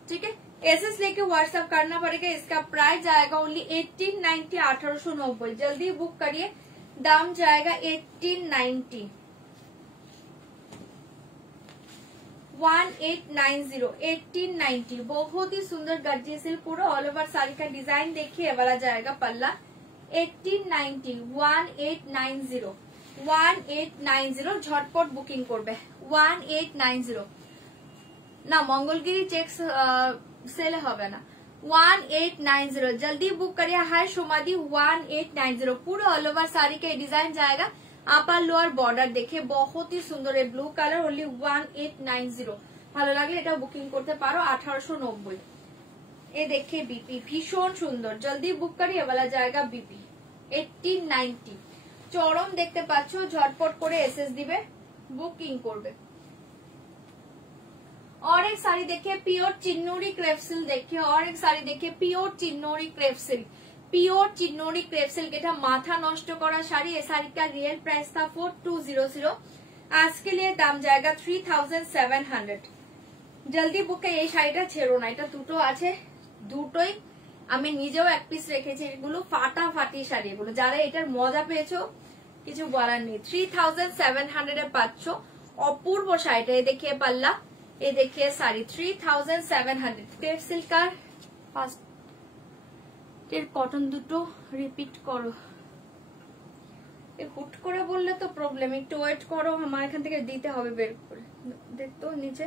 ठीक है। एसएस लेके व्हाट्सएप करना पड़ेगा। इसका प्राइस जाएगा ओनली 1890, 1890। जल्दी बुक करिए, दाम जाएगा 1890, 1890, 1890। बहुत ही सुंदर गज्जी सिल्क, पूरा ऑल ओवर साड़ी का डिजाइन देखिए वाला जाएगा पल्ला, 1890, 1890, 1890। झटपट बुकिंग करबे 1890 ना, मंगलगिरी चेक्स सेल হবে না, 1890 जल्दी बुक करिए। हाय सोमादी 1890, पूरा ऑल ओवर साड़ी के डिजाइन जाएगा, अपर लोअर बॉर्डर देखिए बहुत ही सुंदर है, ब्लू कलर, ओनली 1890। ভালো লাগলে এটা বুকিং করতে পারো 1890। ये देखिए बीपी भीषण सुंदर, जल्दी बुक करिए वाला जाएगा बीपी 1890। চরম দেখতে পাচ্ছো, ঝটপট করে এসএস দিবে, বুকিং করবে। और एक साड़ी देखिए प्योर चिन्नौरी क्रेप सिल्क देखिए, और एक साड़ी देखिए प्योर चिन्नौरी क्रेप सिल्क, प्योर चिन्नौरी क्रेप सिल्क। এটা মাথা নষ্ট করা শাড়ি। এই শাড়িটা রিয়েল প্রাইস था 4200, आज के लिए दाम जाएगा 3700। জলদি বুকে এই শাড়িটা ছেড়ো না, এটা দুটো আছে, দুটোই আমি নিজেও এক পিস রেখেছি। এগুলো ফাটাফাটি শাড়ি, এগুলো যারা এটার মজা পেয়েছো কিছু বলার নেই। 3700 এ পাচ্ছ অপূর্ব শাড়িটা। এই দেখিয়ে পাল্লা, ये देखिए साड़ी 3700। क्रेप सिल्क का फास्ट कटन दुटो रिपीट करो, হুট করে বললে তো প্রবলেম, একটু ওয়েট করো, আমার এখান থেকে দিতে হবে বের করে, দেখতো নিচে।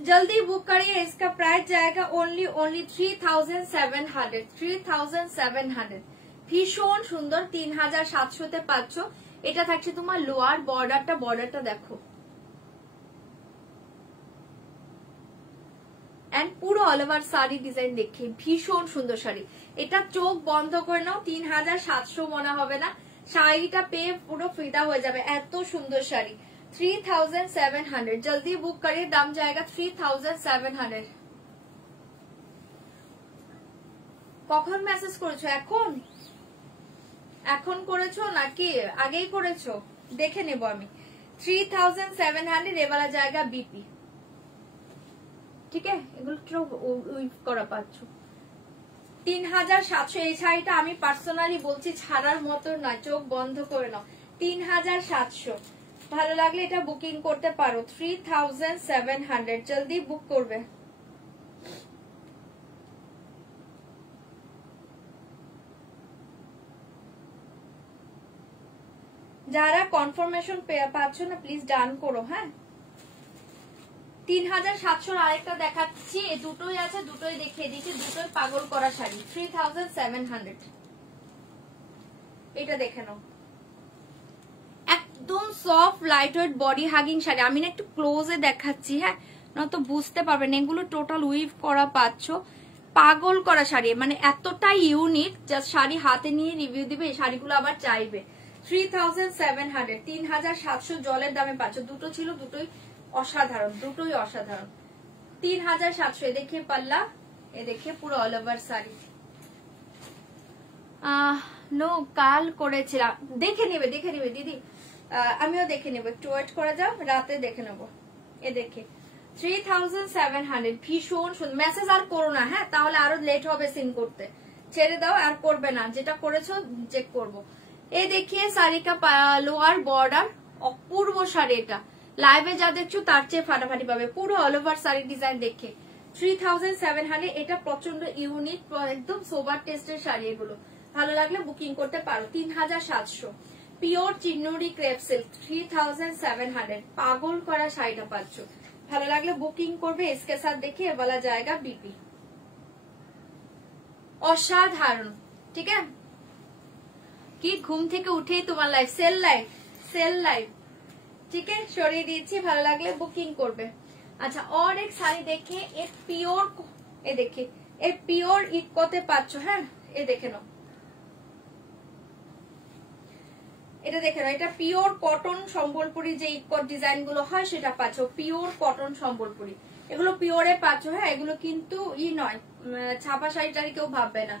जल्दी बुक करिए, इसका प्राइस जाएगा ओनली 3700, 3700। ভীষণ সুন্দর 3700 তে পাচ্ছ। এটা থাকছে তোমার লোয়ার বর্ডারটা, বর্ডারটা দেখো, এন্ড পুরো অল ওভার শাড়ি ডিজাইন দেখে ভীষণ সুন্দর শাড়ি। এটা চোখ বন্ধ করে নাও, 3700 মনে হবে না, শাড়িটা পেয়ে পুরো ফিদা হয়ে যাবে, এত সুন্দর শাড়ি। 3700 जल्दी बुक करिए, दाम जाएगा 3700। কখন মেসেজ করেছো? এখন এখন করেছো নাকি আগেই করেছো? দেখে নেব আমি। 3700 এ वाला जाएगा बीपी, ঠিক আছে। এগুলো উইভ করা পাচ্ছ 3700। এই শাড়িটা আমি পার্সোনালি বলছি ছাড়ার মতো না, চোখ বন্ধ করে নাও, 3700। ভালো লাগলে এটা বুকিং করতে পারো 3700। জলদি বুক করবে। যারা কনফার্মেশন পাচ্ছ না প্লিজ ডান করো, হ্যাঁ। 3700 আরেকটা দেখাচ্ছি, এই দুটোই আছে, দুটোই দেখিয়ে দিচ্ছি, দুটোই পাগল করা শাড়ি 3700। এটা দেখে নাও, একদম soft light weight body hugging sari. আমি না একটু ক্লোজে দেখাচ্ছি, হ্যাঁ, নয়তো বুঝতে পারবেন। এগুলো টোটাল উইভ করা পাচ্ছ, পাগল করা শাড়ি, মানে এতটাই ইউনিক, জাস্ট শাড়ি হাতে নিয়ে রিভিউ দিবে, এই শাড়িগুলো আবার চাইবে। 3700, 3700 জলের দামে পাচ্ছ। দুটো ছিল, দুটোই অসাধারণ, দুটোই অসাধারণ। 3700। এ দেখিয়ে পাল্লা, এ দেখিয়ে পুরো অল ওভার শাড়ি। নো কাল করেছিলাম, দেখে নেবে, দেখে নেবে দিদি, আমিও দেখে নেবো, একটু ওয়েট করে যাও, রাতে দেখে নেবো। এ দেখে 3700 ভীষণ সুন্দর। মেসেজ আর করো না, হ্যাঁ, তাহলে আরো লেট হবে সিন করতে, ছেড়ে দাও, আর করবে না, যেটা করেছো চেক করবো। এ দেখিয়ে শাড়ি কা লোয়ার বর্ডার, অপূর্ব শাড়ি। এটা লাইভে যা দেখছো তার চেয়ে ফাটাফাটি পাবে, পুরো অল ওভার শাড়ি ডিজাইন দেখে 3700। এটা প্রচন্ড ইউনিক, একদম সোবার টেস্টের শাড়ি এগুলো। ভালো লাগলে বুকিং করতে পারো। 3700 পিওর চিন্নৌরি ক্রেপ সিল্ক 3700। পাগল করা শাড়িটা পাচ্ছ, ভালো লাগলে বুকিং করবে। इसके साथ देखिए वाला जाएगा बीपी, অসাধারণ, ঠিক আছে। কি ঘুম থেকে উঠেই তোমার live, sale live, sale live, ठीक है, সরিয়ে দিয়েছি। ভালো লাগলে বুকিং করবে। আচ্ছা, और एक শাড়ি দেখে, एक পিওর, এ দেখে এই পিওর ইকোতে পাচ্ছ, হ্যাঁ, এ দেখে নাও, এটা দেখে নাও, এটা পিওর কটন সম্বলপুরি, যে ইকোর ডিজাইন গুলো হয় সেটা পাচ্ছ, পিওর কটন সম্বলপুরি, এগুলো পিওরে পাচ্ছ, হ্যাঁ। এগুলো কিন্তু ই নয়, ছাপা শাড়ি টাড়ি কেউ ভাববে না,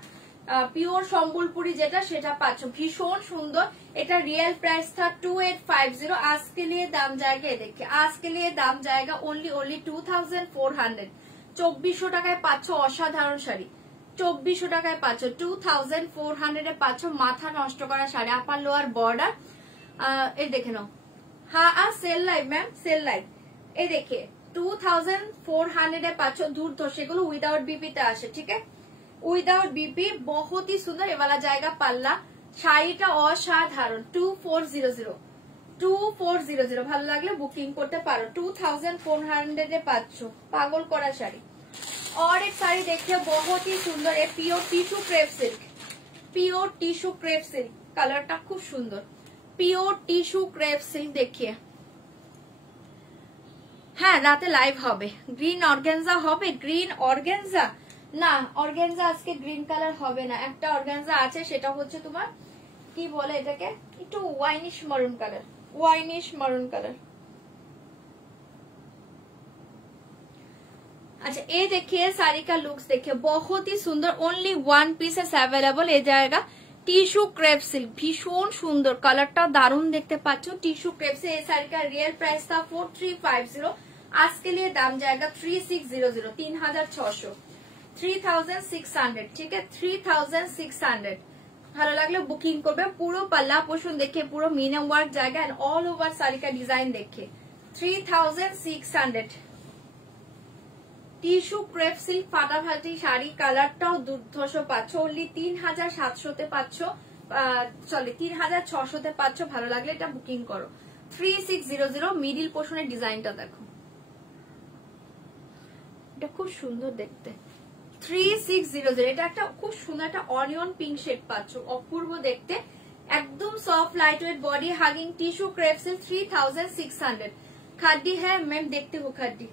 পিওর সম্বলপুরি যেটা সেটা পাচ্ছ, ভীষণ সুন্দর। এটা রিয়েল প্রাইস था 2850, आज के लिए दाम जाएगा, ये देखिए आज के लिए दाम जाएगा ओनली 2400। 2400 টাকায় পাচ্ছ অসাধারণ শাড়ি, 2400 টাকায় পাচ্ছ, 2400 এ পাচ্ছ মাথা নষ্ট করা শাড়ি, আপার লোয়ার বর্ডার। এই দেখে নাও, হ্যাঁ sale live ma'am, sale live. এই দেখে 2400 এ পাচ্ছ দুর্ধর্ষ, সেগুলো উইদাউট বিপি তে আসে, ঠিক আছে, উইদাউট বিপি, বহুত ही সুন্দর। এওয়ালা জায়গা পাল্লা, শাড়িটা অসাধারণ। 2400 ভালো লাগলে বুকিং করতে পারো। 2400 এ পাচ্ছ পাগল করা শাড়ি। और एक साड़ी देखिए बहुत ही सुंदर है, pure tissue crepe silk, pure tissue crepe silk, কালারটা খুব সুন্দর, পিওর টিস্যু ক্রেপ সিল্ক। দেখিয়ে হ্যাঁ রাতে লাইভ হবে, গ্রিন অর্গানজা হবে, গ্রিন অর্গানজা না, অর্গানজা আজকে গ্রিন কালার হবে না, একটা অর্গানজা আছে সেটা হচ্ছে তোমার কি বলে এটাকে, একটু ওয়াইনিশ মারুন কালার, ওয়াইনিশ মারুন কালার। अच्छा ये देखिए साड़ी का लुक्स देखिए, बहुत ही सुंदर, ओनली 1 पीसेस अवेलेबल ये जाएगा। টিস্যু ক্রেপ সিল্ক, ভীষণ সুন্দর, কালারটা দারুণ দেখতে পাচ্ছ, টিস্যু ক্রেপ से ये साड़ी का रियल प्राइस था 4350, आज के लिए दाम जाएगा 3600, 3600, 3600, ঠিক আছে 3600। ভালো লাগলে বুকিং করবে। পুরো পাল্লা পোষণ দেখে, পুরো মিনা ওয়ার্ক জায়গা এন্ড অল ওভার শাড়ি का ডিজাইন দেখে 3600। টিস্যু ক্রেপ সিল্ক ফাটাফাটি শাড়ি, কালারটাও দুর্ধর্ষ পাচ্ছ, অনলি 3700 তে পাচ্ছ, সরি 3600 তে পাচ্ছ। ভালো লাগলে এটা বুকিং করো। 3600 মিডিল পোর্শনের ডিজাইনটা দেখো, এটা খুব সুন্দর দেখতে। 3600 এটা একটা খুব সুন্দর একটা অনিয়ন পিঙ্ক শেড পাচ্ছ, অপূর্ব দেখতে, একদম soft light wait body hugging tissue crepe silk 3600। खड्डी है मैम, देखते हो खड्डी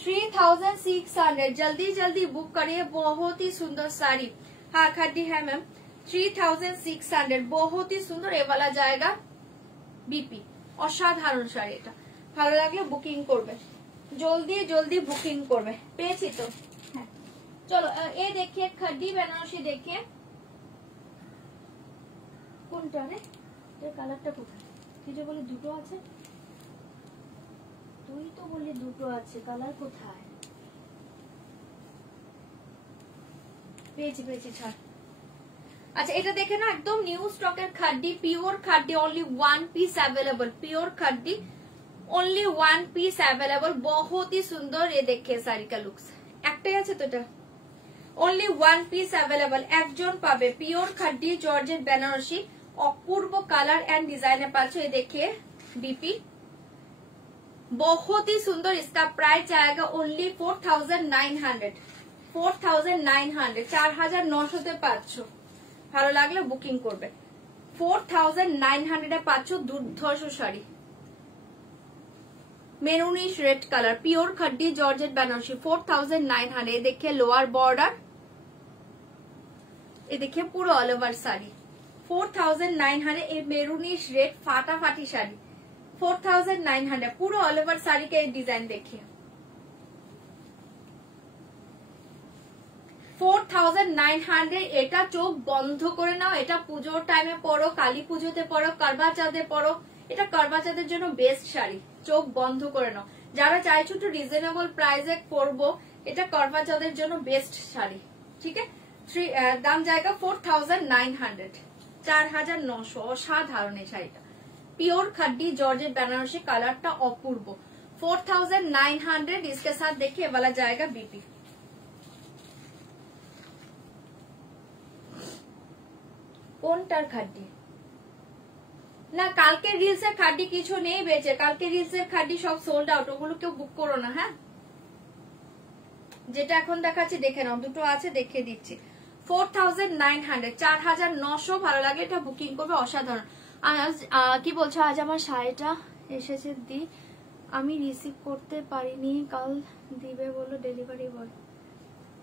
3600, जल्दी जल्दी बुक करिए, बहुत ही सुंदर साड़ी। हाँ खड्डी है मैम, 3600, बहुत ही सुंदर। ये वाला जाएगा बीपी, অসাধারণ শাড়ি, এটা ভালো লাগলে বুকিং করবে, জলদি জলদি বুকিং করবে। পেয়েছি তো, হ্যাঁ চলো ये देखिए खड्डी बनारसी, देखिए কোনটা রে, এর কালারটা কোথায়, কি যে বলে দুটো আছে, তুই তো বললি দুটো আছে, কালার কোথায়, পেয়েছি পেয়েছি ছাড়। আচ্ছা এটা দেখে না, একদম নিউ স্টকের খাড্ডি, pure খাড্ডি, only 1 piece available, pure খাড্ডি only 1 piece available, बहुत ही सुंदर। ये देखिए साड़ी का लुक्स, একটাই আছে তো এটা, ओनली 1 पीस अवेलेबल, একজন পাবে। পিওর খাড্ডি জর্জেট বেনারসি, অপূর্ব কালার এন্ড ডিজাইনে পাচ্ছ। ये देखिए बीपी, बहुत ही सुंदर। इसका प्राइस जाएगा ओनली 4900, 4900, 4900 তে পাচ্ছ। ভালো লাগলে বুকিং করবে। 4900 এ পাচ্ছ দুর্ধর্ষ sari, maroonish red colour, pure khaddi georgette Banarasi 4900। ये देखिए लोअर बॉर्डर, ये देखिए पूरा ऑल ओवर साड़ी 4900। ये मेरुनिश रेड फाटाफाटी শাড়ি 4900, পুরো অল ওভার শাড়ি के डिजाइन देखिए 4900। এটা চোখ বন্ধ করে নাও, এটা পুজোর টাইমে পরো, কালী পুজোতে পরো, করবা চাঁদে পরো, এটা করবা চাঁদের জন্য বেস্ট শাড়ি, চোখ বন্ধ করে নাও। যারা চাইছো একটু রিজনেবল প্রাইসে পরবো, এটা করবা চাঁদের জন্য বেস্ট শাড়ি, ঠিক আছে। দাম জায়গা 4900, 4900, অসাধারণ এই শাড়িটা, পিওর खड्डी जॉर्जेट बनारसी, কালারটা অপূর্ব। 4900, इसके साथ देखिए वाला जाएगा बीपी। কোনটার খাড্ডি না, কালকে রিলসের খাড্ডি কিছু নেই বেচে, কালকে রিলসের খাড্ডি সব সোল্ড আউট, ওগুলো কেউ বুক করো না। হ্যাঁ যেটা এখন দেখাচ্ছি দেখে নাও, দুটো আছে দেখিয়ে দিচ্ছি। 4900, 4900। ভালো লাগে এটা বুকিং করবে, অসাধারণ। আজ কি বলছো, আজ আমার শাড়িটা এসেছে দি, আমি রিসিভ করতে পারিনি, কাল দিবে বলো ডেলিভারি বয়।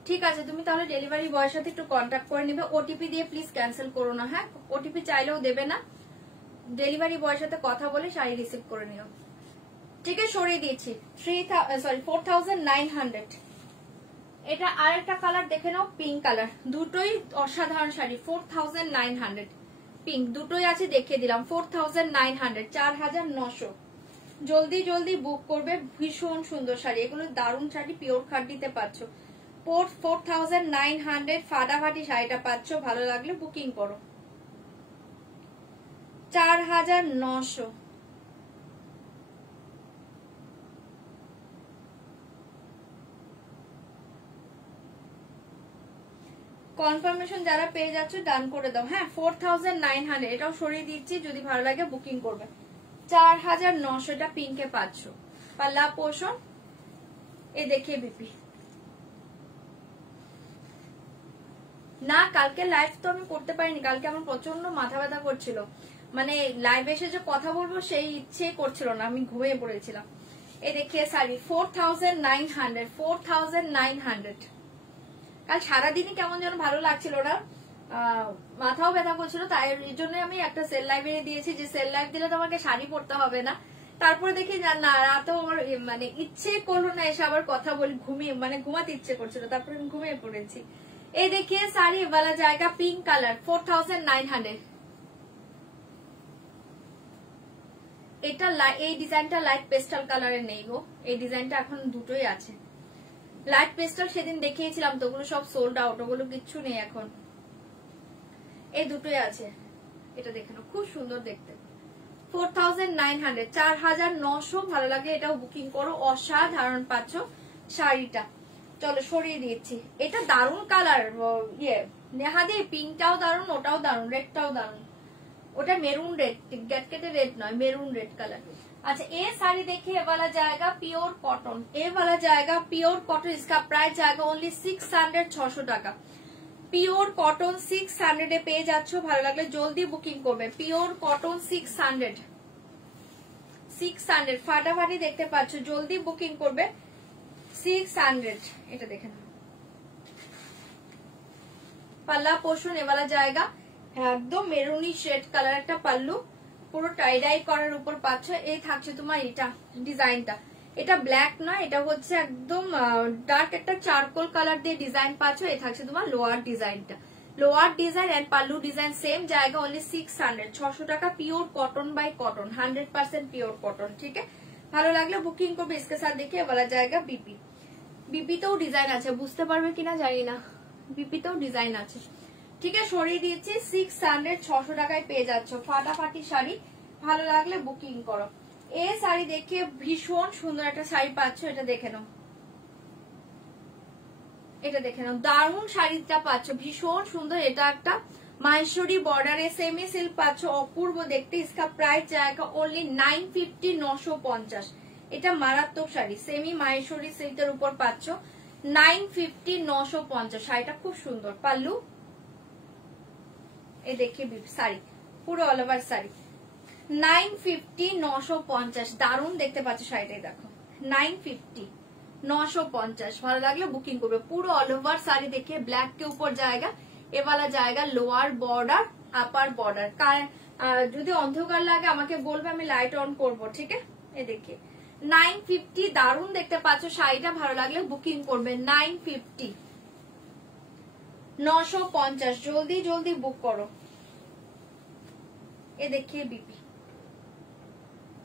ঠিক আছে, তুমি তাহলে ডেলিভারি বয়ের সাথে একটু কন্ট্যাক্ট করে নেবে, ওটিপি দিয়ে প্লিজ ক্যান্সেল করো না। হ্যাঁ ওটিপি চাইলেও দেবে না, ডেলিভারি বয়ের সাথে কথা বলে শাড়ি রিসিভ করে নিও, ঠিক আছে। সরিয়ে দিয়েছি 4900। এটা আরেকটা কালার দেখে নাও, পিঙ্ক কালার, দুটোই অসাধারণ শাড়ি। 4900 পিঙ্ক, দুটোই আছে দেখিয়ে দিলাম। 4900, 4900। জলদি জলদি বুক করবে, ভীষণ সুন্দর শাড়ি এগুলো, দারুণ শাড়ি, পিওর খাদিতে পাচ্ছ। 4900 ফাটাফাটি শাড়িটা পাচ্ছ, ভালো লাগলে বুকিং করো। 4900। কনফার্মেশন যারা পেয়ে যাচ্ছ ডান করে দাও। হ্যাঁ 4900, এটাও সরিয়ে দিচ্ছি, যদি ভালো লাগে বুকিং করবে। 4900, এটা পিঙ্কে পাচ্ছ। পাল্লা পোষণ এ দেখিয়ে বিপি। না কালকে লাইভ তো আমি করতে পারিনি, কালকে আমার প্রচন্ড মাথা ব্যথা করছিল, মানে লাইভে এসে যে কথা বলবো সেই ইচ্ছে করছিল না, আমি ঘুমিয়ে পড়েছিলাম। এ দেখিয়ে শাড়ি 4900, 4900। কাল সারাদিনই কেমন যেন ভালো লাগছিল না, মাথাও ব্যথা করছিল, তাই এই জন্য আমি একটা সেল লাইভে দিয়েছি, যে সেল লাইভ দিলে তোমাকে শাড়ি পরতে হবে না। তারপরে দেখি না রাতেও আমার মানে ইচ্ছে করলো না এসে আবার কথা বলি, ঘুমাতে ইচ্ছে করছিল, তারপরে আমি ঘুমিয়ে পড়েছি। এই দেখিয়ে শাড়ি वाला জায়গা পিঙ্ক কালার 4900। এটা এই ডিজাইনটা লাইট পেস্টাল কালারের নেই গো, এই ডিজাইনটা এখন দুটোই আছে। লাইট পেস্টাল সেদিন দেখিয়েছিলাম তো, ওগুলো সব সোল্ড আউট, ওগুলো কিচ্ছু নেই এখন, এই দুটোই আছে। এটা দেখে নাও, খুব সুন্দর দেখতে। 4900, 4900, ভালো লাগে এটাও বুকিং করো, অসাধারণ পাচ্ছ শাড়িটা। চলো সরিয়ে দিচ্ছি, এটা দারুণ কালার, ইয়ে নেহাদি পিঙ্কটাও দারুণ, ওটাও দারুণ, রেডটাও দারুণ। ওটা মেরুন রেড, গেটকেটে রেড নয়, মেরুন রেড কালার। अच्छा ये साड़ी देखिए, ये वाला जाएगा प्योर कॉटन, ये वाला जाएगा प्योर कॉटन, इसका प्राइस जाएगा ओनली 600, 600 টাকা। পিওর কটন 600 এ পেয়ে যাচ্ছ, ভালো লাগলে জলদি বুকিং করবে। পিওর কটন 600, 600 ফাটাফাটি দেখতে পাচ্ছ, জলদি বুকিং করবে। 600, এটা দেখে নাও। পাল্লা পোর্শন এ वाला जाएगा একদম মেরুনি শেড কালার, একটা পাল্লু পুরো টাই ডাই করার উপর পাচ্ছ। এই থাকছে তোমার এটা ডিজাইনটা, এটা ব্ল্যাক নয়, এটা হচ্ছে একদম ডার্ক একটা চারকোল কালার দিয়ে ডিজাইন পাচ্ছ। এই থাকছে তোমার লোয়ার ডিজাইনটা, lower design and pallu design same জায়গা, অনলি 600, 600 টাকা। Pure cotton by cotton, 100% pure cotton, ঠিক আছে। ভালো লাগলে বুকিং করবে। इसके साथ देखिए वाला जाएगा बीपी, বিপিতেও ডিজাইন আছে, বুঝতে পারবে কিনা জানি না, বিপিতেও ডিজাইন আছে, ঠিক আছে। সরিয়ে দিয়েছি 600, 600 টাকায় পেয়ে যাচ্ছ ফাটাফাটি শাড়ি, ভালো লাগলে বুকিং করো। এই শাড়ি দেখে ভীষণ সুন্দর একটা শাড়ি পাচ্ছ, এটা দেখে নাও, এটা দেখে নাও, দারুণ শাড়িটা পাচ্ছ, ভীষণ সুন্দর। এটা একটা মাহেশ্বরী বর্ডারে সেমি সিল্ক পাচ্ছ, অপূর্ব দেখতে। इसका प्राइस जाएगा ओनली 950, 950। এটা মারাত্মক শাড়ি, সেমি মাহেশ্বরী সিল্কের উপর পাচ্ছ, 950, 950। শাড়িটা খুব সুন্দর, পাল্লু এই দেখিয়ে শাড়ি পুরো অল ওভার শাড়ি 950, 950, দারুণ দেখতে পাচ্ছ শাড়িটাই দেখো, 950, 950। ভালো লাগলে বুকিং করবে। পুরো অল ওভার শাড়ি দেখে ব্ল্যাক के ऊपर जाएगा, ये वाला जाएगा লোয়ার বর্ডার, আপার বর্ডার। যদি অন্ধকার লাগে আমাকে বলবে, আমি লাইট অন করব, ঠিক আছে। এই দেখে 950, দারুণ দেখতে পাচ্ছ শাড়িটা, ভালো লাগলে বুকিং করবে। 950, 950, জলদি জলদি বুক করো। এ দেখিয়ে বিপি,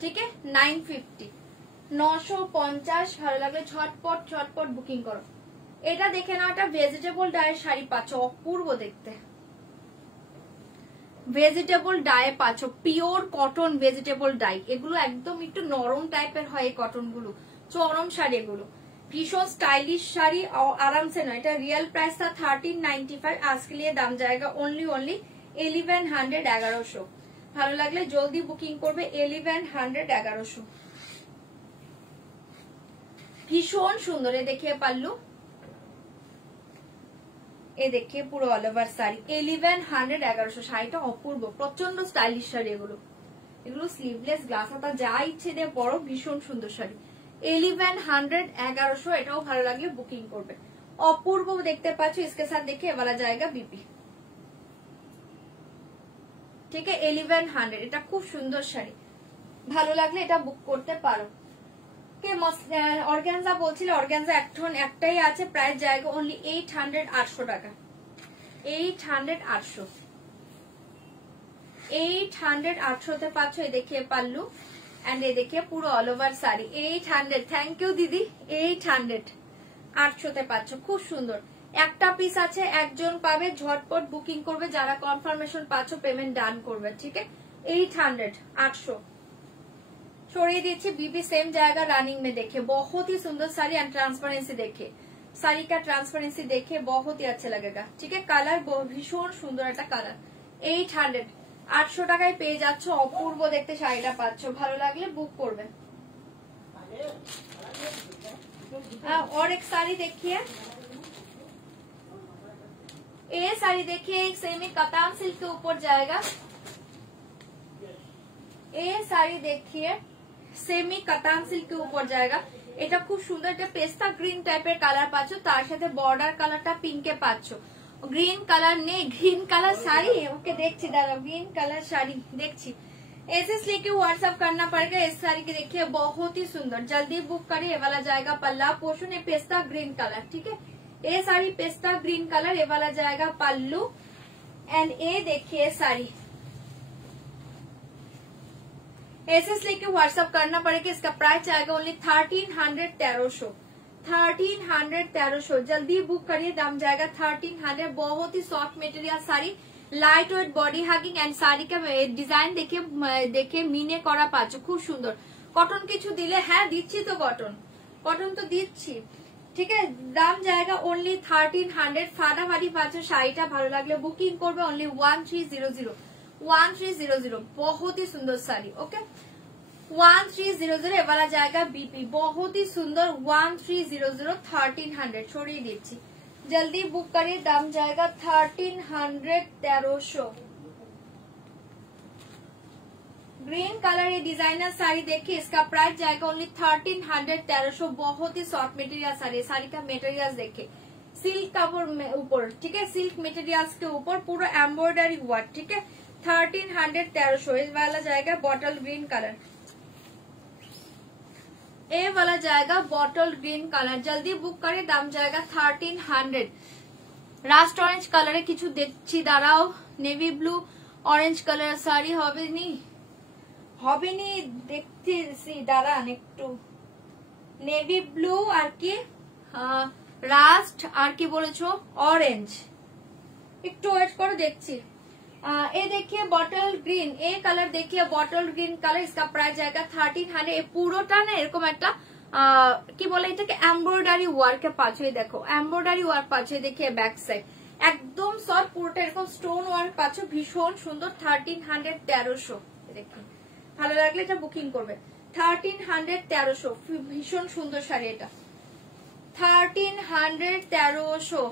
ঠিক আছে। 950, 950, ভালো লাগলে ঝটপট ঝটপট বুকিং করো। এটা দেখে নাও, একটা ভেজিটেবল ডায়ের শাড়ি পাচ্ছ, অপূর্ব দেখতে, ভেজিটেবল ডায়ে পাচ্ছ, পিওর কটন ভেজিটেবল ডাই। এগুলো একদম একটু নরম টাইপের হয় এই কটন গুলো, চরম শাড়ি এগুলো, ভীষণ স্টাইলিশ শাড়ি, आराम से ना। এটা রিয়েল প্রাইস था 1395, आज के लिए दाम जाएगा ओनली 1100, 1100। ভালো লাগলে জলদি বুকিং করবে। 1100, 1100, ভীষণ সুন্দর। এ দেখিয়ে পাল্লু, এ দেখিয়ে পুরো অল ওভার শাড়ি 1100, 1100। শাড়িটা অপূর্ব, প্রচন্ড স্টাইলিশ শাড়ি এগুলো, এগুলো স্লিভলেস গ্লাস হাতা যা ইচ্ছে দিয়ে পরো, ভীষণ সুন্দর শাড়ি। 1100, 1100, এটাও ভালো লাগলে বুকিং করবে। অপূর্ব দেখতে পাচ্ছ। इसके साथ देखिए वाला जाएगा बीपी, ঠিক আছে। 1100, এটা খুব সুন্দর শাড়ি, ভালো লাগলে এটা বুক করতে পারো। কে অর্গানজা বলছিল, অর্গানজা এখন একটাই আছে, প্রাইস জায়গা অনলি 800 800 টাকা, 800 800 800 800 তে পাচ্ছ। এই দেখিয়ে পাল্লু এন্ড এই দেখিয়ে পুরো all over sari 800। Thank you দিদি, 800 800 তে পাচ্ছ, খুব সুন্দর। একটা পিস আছে, একজন পাবে, ঝটপট বুকিং করবে, যারা কনফার্মেশন পাচ্ছ পেমেন্ট ডান করবে, ঠিক আছে। 800 800 छोड़िए दीजिए। बीबी सेम जाएगा रनिंग में, देखिए बहुत ही सुंदर साड़ी एंड ट्रांसपेरेंसी, देखिए साड़ी का ट्रांसपेरेंसी देखिए बहुत ही अच्छा लगेगा, ठीक है। কালার ভীষণ সুন্দর একটা কালার। 800 800 টাকায় পেয়ে যাচ্ছ, অপূর্ব দেখতে শাড়িটা পাচ্ছ, ভালো লাগলে বুক করবে। और एक साड़ी देखिए, ये साड़ी देखिए एक सेमी कतान सिल्क के ऊपर जाएगा। ये साड़ी देखिए सेमी कतान सिल्क के ऊपर जाएगा, এটা খুব সুন্দর, একটা পেস্তা গ্রিন টাইপের কালার পাচ্ছ, তার সাথে বর্ডার কালারটা পিঙ্কে পাচ্ছ। গ্রিন কালার নেই, গ্রিন কালার শাড়ি ওকে দেখছি, দাঁড়া ग्रीन कलर साड़ी देखছি। ऐसे लेके व्हाट्सएप करना पड़ेगा। इस साड़ी की देखिए बहुत ही सुंदर, जल्दी बुक करिए। ये वाला जाएगा पल्ला पोर्शन, ये पेस्ता ग्रीन कलर, ठीक है। ये साड़ी पेस्ता ग्रीन कलर, ये वाला जाएगा पल्लू एंड ये देखिए साड़ी। ऐसे लेके व्हाट्सएप करना पड़ेगा। इसका प्राइस आएगा ओनली 1300 1300 1300 1300। जल्दी बुक करिए, दाम जाएगा 1300। बहुत ही soft material sari, light weight body hugging and sari का डिजाइन देखिए মিনে করা পাচ্ছ, খুব সুন্দর। কটন কিছু দিলে, হ্যাঁ দিচ্ছি তো, কটন তো দিচ্ছি, ঠিক আছে। দাম জায়গা অনলি 1300। ফাটাফাটি পাচ্ছ শাড়িটা, ভালো লাগলে বুকিং করবে অনলি 1300 1300। बहुत ही सुंदर साड़ी, ओके 1300। ये वाला जाएगा बीपी, बहुत ही सुंदर 1300 1300 छोड़िए दीजिए। जल्दी बुक करिए, दाम जाएगा 1300 1300। ग्रीन कलर ये डिजाइनर साड़ी देखिए, इसका प्राइस जाएगा ओनली 1300 1300। बहुत ही सॉफ्ट मटेरियल साड़ी, साड़ी का मटेरियल देखिए सिल्क का ऊपर, ठीक है, सिल्क मटेरियल्स के ऊपर पूरा एम्ब्रॉयडरी वर्क, ठीक है। 1300 1300। इस वाला जाएगा बॉटल ग्रीन कलर, ये वाला जाएगा बॉटल ग्रीन कलर। जल्दी बुक करे, दाम जाएगा 1300। রাস্ট অরেঞ্জ কালারে কিছু দেখছি, দাঁড়াও। Navy blue orange colour sari হবে নি দেখতেছি, দাঁড়ান একটু। নেভি ব্লু আর কি রাস্ট আর কি বলেছো অরেঞ্জ, একটু ওয়েট করো দেখছি। ये देखिए बॉटल ग्रीन, ये कलर देखिए बॉटल ग्रीन कलर, इसका प्राइस जाएगा 1300। পুরোটা না এরকম একটা কি বলে এটাকে এমব্রয়ডারি ওয়ার্কে পাচ্ছ, দেখো এমব্রয়ডারি ওয়ার্ক পাচ্ছ, দেখিয়ে ব্যাক সাইড একদম সফট, পুরোটা এরকম স্টোন ওয়ার্ক পাচ্ছ, ভীষণ সুন্দর। 1300 1300। দেখি ভালো লাগলে এটা বুকিং করবে। 1300 1300, ভীষণ সুন্দর শাড়ি এটা। 1300 1300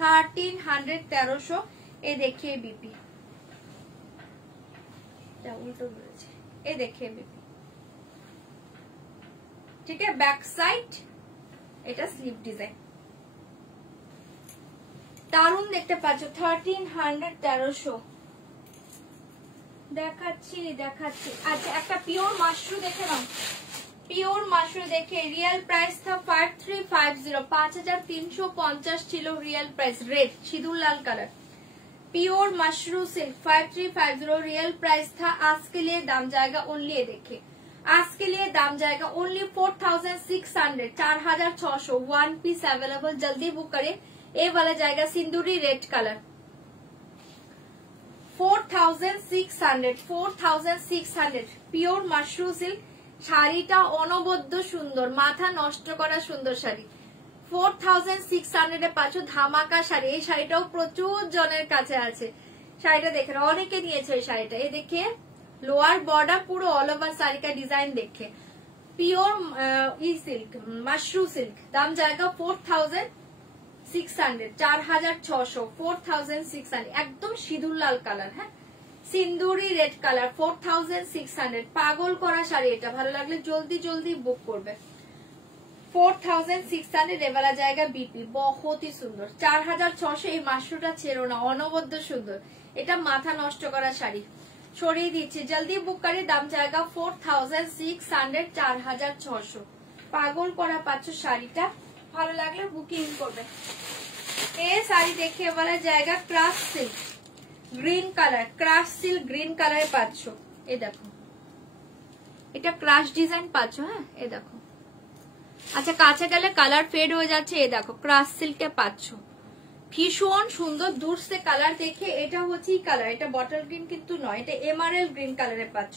1300 1300। ये देखिए बीपी, उल्टो बोलेছে, ये देखिए बीपी, ठीक है। बैक साइड এটা স্লিপ ডিজাইন, দারুণ দেখতে পাচ্ছ। 1300 1300 দেখাচ্ছি। আচ্ছা একটা পিওর মাশরু দেখে নাও, পিওর মাশরু দেখে। রিয়েল প্রাইস था 5350, 5350 ছিল রিয়েল প্রাইস। রেড সিঁদুর লাল colour, pure mashru silk 5350 real price था। आज के लिए दाम जाएगा ओनली, देखिए आज के लिए दाम जाएगा ओनली 4600 4600। वन पीस अवेलेबल, जल्दी बुक करें। ये वाला जाएगा सिंदूरी red colour 4600 4600। Pure mashru silk শাড়িটা অনবদ্য সুন্দর, মাথা নষ্ট করা সুন্দর শাড়ি। 4600 এ পাচ্ছ ধামাকা শাড়ি। এই শাড়িটাও প্রচুর জনের কাছে আছে, শাড়িটা দেখে অনেকে নিয়েছে এই শাড়িটা। এই দেখে লোয়ার বর্ডার পুরো অল ওভার শাড়ি का डिजाइन দেখে। পিওর ই সিল্ক মাশরু সিল্ক, দাম जाएगा 4600 4600 4600। একদম সিঁদুর লাল কালার, হ্যাঁ সিন্দুরি রেড কালার 4600। পাগল করা শাড়ি এটা, ভালো লাগলে জলদি জলদি বুক করবে। 4600 ये वाला जाएगा बीपी, बहुत ही सुंदर। 4600। এই মাশরুটা ছেড়ো না, অনবদ্য সুন্দর। এটা মাথা নষ্ট করা শাড়ি, সরিয়ে দিচ্ছি। জলদি বুক করে, দাম जाएगा 4600 4600। পাগল করা পাচ্ছ শাড়িটা, ভালো লাগলে বুকিং করবে। এই শাড়ি দেখিয়ে বলার জায়গা crush silk green colour, crush silk green কালারে পাচ্ছ। এই দেখো এটা ক্রাশ ডিজাইন পাচ্ছ। হ্যাঁ এই দেখো, আচ্ছা কাছে গেলে কালার ফেড হয়ে যাচ্ছে। এই দেখো ক্রাশ সিল্কে পাচ্ছ, ভীষণ সুন্দর। দূর সে কালার দেখে এটা হচ্ছে কালার, এটা বটল গ্রিন কিন্তু নয়, এটা এমআরএল গ্রিন কালারে পাচ্ছ।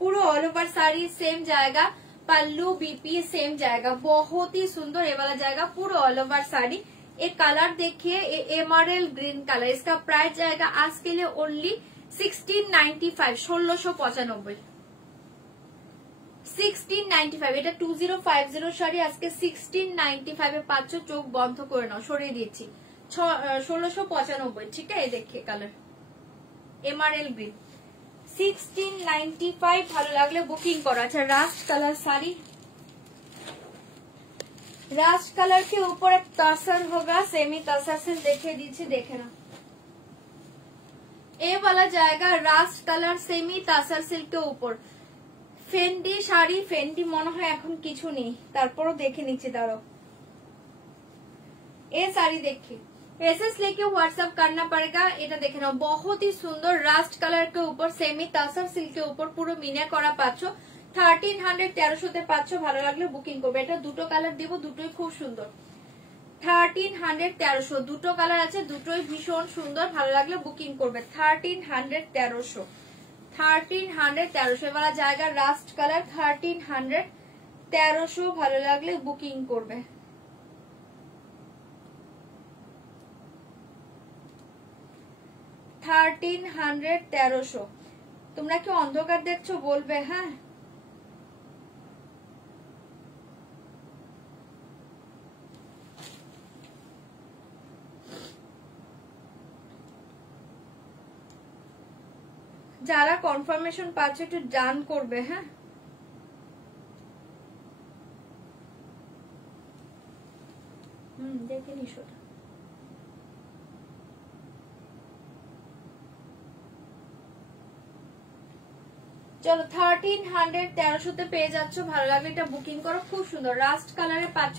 পুরো অল ওভার শাড়ি সেম জায়গা, पल्लू बीपी सेम जाएगा, बहुत ही सुंदर ये वाला जाएगा पूरा ऑल ओवर साड़ी। एक कलर देखिए एमआरएल ग्रीन कलर, इसका प्राइस जाएगा आज के लिए ओनली 1695, 1695, 1695। এটা 2050 শাড়ি আজকে 1695 এ পাচ্ছ। চোখ বন্ধ করে নাও, সরিয়ে দিয়েছি 1695। ঠিক আছে, देखिए कलर एमआरएल ग्रीन 1695, ভালো লাগলে বুকিং করো। अच्छा Rust colour sari, Rust colour के ऊपर एक तसर होगा, सेमी तसर से देखे दीजिए, देखे ना ये वाला जाएगा रास्ट कलर सेमी तसर सिल्क के ऊपर। फेंडी শাড়ি, फेंडी মনে হয় এখন কিছু নেই, তারপরও দেখে নিচ্ছি দাঁড়াও। ये साड़ी देखिए एसएस लेके व्हाट्सएप करना पड़ेगा। এটা দেখে নাও, बहुत ही सुंदर रास्ट कलर के ऊपर सेमी तसर सिल्क के ऊपर পুরো মিনা করা পাচ্ছ। 1300 1300 পাচ্ছ, ভালো লাগলে বুকিং করবে। এটা দুটো কালার দিব, দুটোই খুব সুন্দর। 1300 1300 দুটো কালার আছে, দুটোই ভীষণ সুন্দর, ভালো লাগলে বুকিং করবে। 1300 1300 1300 1300 वाला जाएगा रास्ट कलर 1300 1300, ভালো লাগলে বুকিং করবে। 1300 1300। তোমরা কি অন্ধকার দেখছো বলবে। হ্যাঁ যারা কনফার্মেশন পাচ্ছে একটু ডান করবে। হ্যাঁ দেখে নিস ওটা। চলো 1300 1300 পেয়ে যাচ্ছ, ভালো লাগলে এটা বুকিং করো। খুব সুন্দর রাস্ট কালারে পাচ্ছ,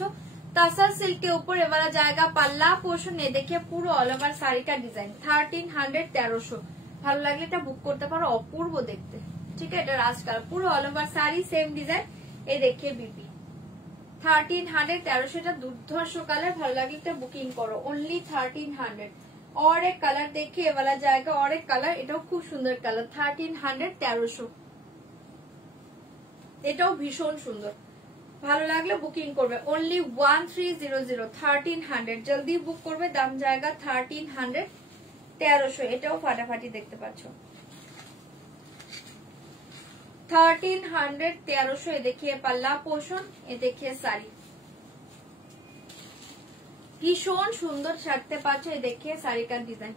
तसर सिल्क के ऊपर ये वाला जाएगा पल्ला पोर्शन। ये देखिए পুরো অল ওভার শাড়ি का डिजाइन 1300 1300, ভালো লাগলে এটা বুক করতে পারো, অপূর্ব দেখতে। ঠিক আছে, এটা রাস্ট কালার পুরো all over sari same design. এই देखिए बीपी 1300 1300, এটা দুর্ধর্ষ কালার, ভালো লাগলে এটা বুকিং করো ओनली 1300। और एक कलर देखिए ये वाला जाएगा, और एक कलर, এটাও খুব সুন্দর কালার 1300 1300, এটাও ভীষণ সুন্দর, ভালো লাগলে বুকিং করবে। ओनली 1300 1300, জলদি বুক করবে, দাম জায়গা 1300 1300। এটাও ফাটাফাটি দেখতে পাচ্ছ 1300 1300। ये देखिए पल्ला पोर्शन, ये देखिए শাড়ি ভীষণ সুন্দর ছাড়তে পাচ্ছ। ये देखिए শাড়ি का डिजाइन,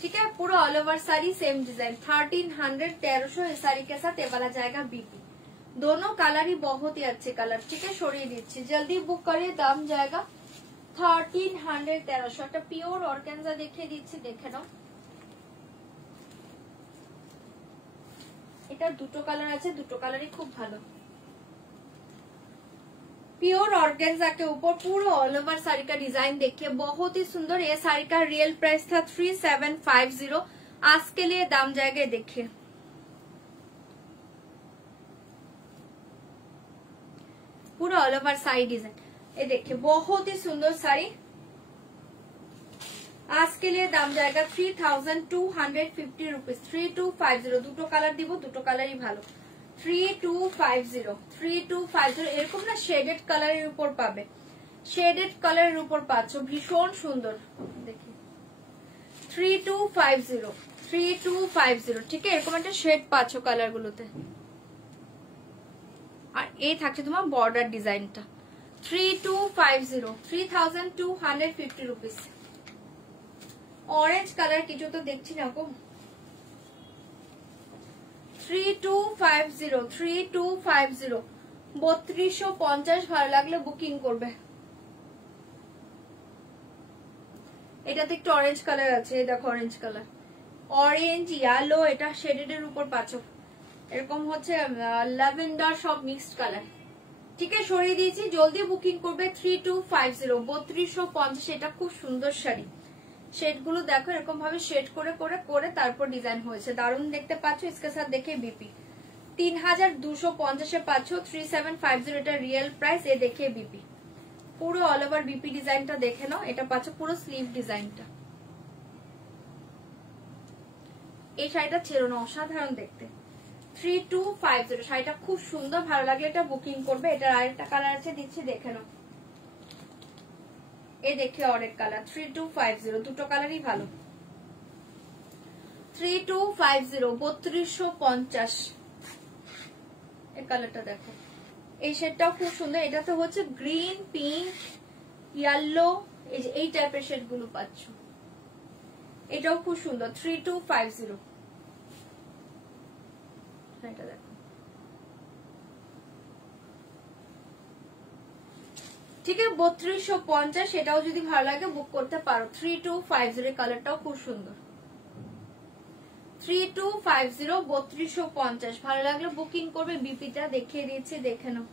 ठीक है पूरा all over sari same design 1300 1300। इस साड़ी के साथ ये वाला जाएगा बीपी, दोनों कलर ही बहुत ही अच्छे कलर। ठीक है, সরিয়ে দিচ্ছি, জলদি বুক করে, দাম জায়গা 1300 1300। একটা পিওর অর্গানজা দেখিয়ে দিচ্ছি, দেখে নাও। এটা দুটো কালার আছে, দুটো কালারই খুব ভালো। प्योर ऑर्गेन्जा के ऊपर पूरा ऑल ओवर साड़ी का डिजाइन देखिए, बहुत ही सुंदर। ये साड़ी का रियल प्राइस था 3750, आज के लिए दाम जाएगा देखिए पूरा ऑल ओवर साड़ी डिजाइन। ये देखिए बहुत ही सुंदर साड़ी, आज के लिए दाम जाएगा 3250 रुपीज 3250। দুটো কালার দিব, দুটো কালারই ভালো 3250 3250। এরকম না শেডেড কালারের উপর পাবে, শেডেড কালারের উপর পাচ্ছ, ভীষণ সুন্দর দেখি 3250 3250। ঠিক আছে, এরকম একটা শেড পাচ্ছ কালার গুলোতে। আর এই থাকছে তোমার বর্ডার ডিজাইনটা 3250 3250 রুপিস। অরেঞ্জ কালার কিছু তো দেখছি না গো, 3250 3250 3250, ভালো লাগলে বুকিং করবে। এটাতে একটু অরেঞ্জ কালার আছে, এই দেখো অরেঞ্জ কালার, অরেঞ্জ ইয়েলো, এটা শেডেড এর উপর পাচ্ছ। এরকম হচ্ছে ল্যাভেন্ডার, সব মিক্সড কালার। ঠিক আছে, সরিয়ে দিয়েছি। জলদি বুকিং করবে 3250 3250। এটা খুব সুন্দর শাড়ি, শেড গুলো দেখো এরকম ভাবে শেড করে করে করে তারপর ডিজাইন হয়েছে, দারুণ দেখতে পাচ্ছ। इसके साथ দেখে বিপি 3250 পাচ্ছ 3750। এটা রিয়েল প্রাইস। এ দেখে বিপি পুরো অল ওভার বিপি ডিজাইনটা দেখে নাও। এটা পাচ্ছ পুরো স্লিভ ডিজাইনটা। এই শাড়িটা ছিল না, অসাধারণ দেখতে। 3250 শাড়িটা খুব সুন্দর, ভালো লাগলে এটা বুকিং করবে। এটার আরেকটা কালার আছে, দিচ্ছি দেখে নাও। এ দেখে অরেক কালার 3250, দুটো কালারই ভালো। 3250 3250। এই কালারটা দেখো, এই শেডটাও খুব সুন্দর। এটা তো হচ্ছে গ্রিন, পিঙ্ক, ইয়েলো, এই টাইপের শেড গুলো পাচ্ছ। এটাও খুব সুন্দর 3250। এটা দেখো, ঠিক আছে 3250। এটাও যদি ভালো লাগে বুক করতে পারো। 3250 কালারটাও খুব সুন্দর। 3250 3250 ভালো লাগলে বুকিং করবে। বিপিটা দেখিয়ে দিয়েছি, দেখে নাও।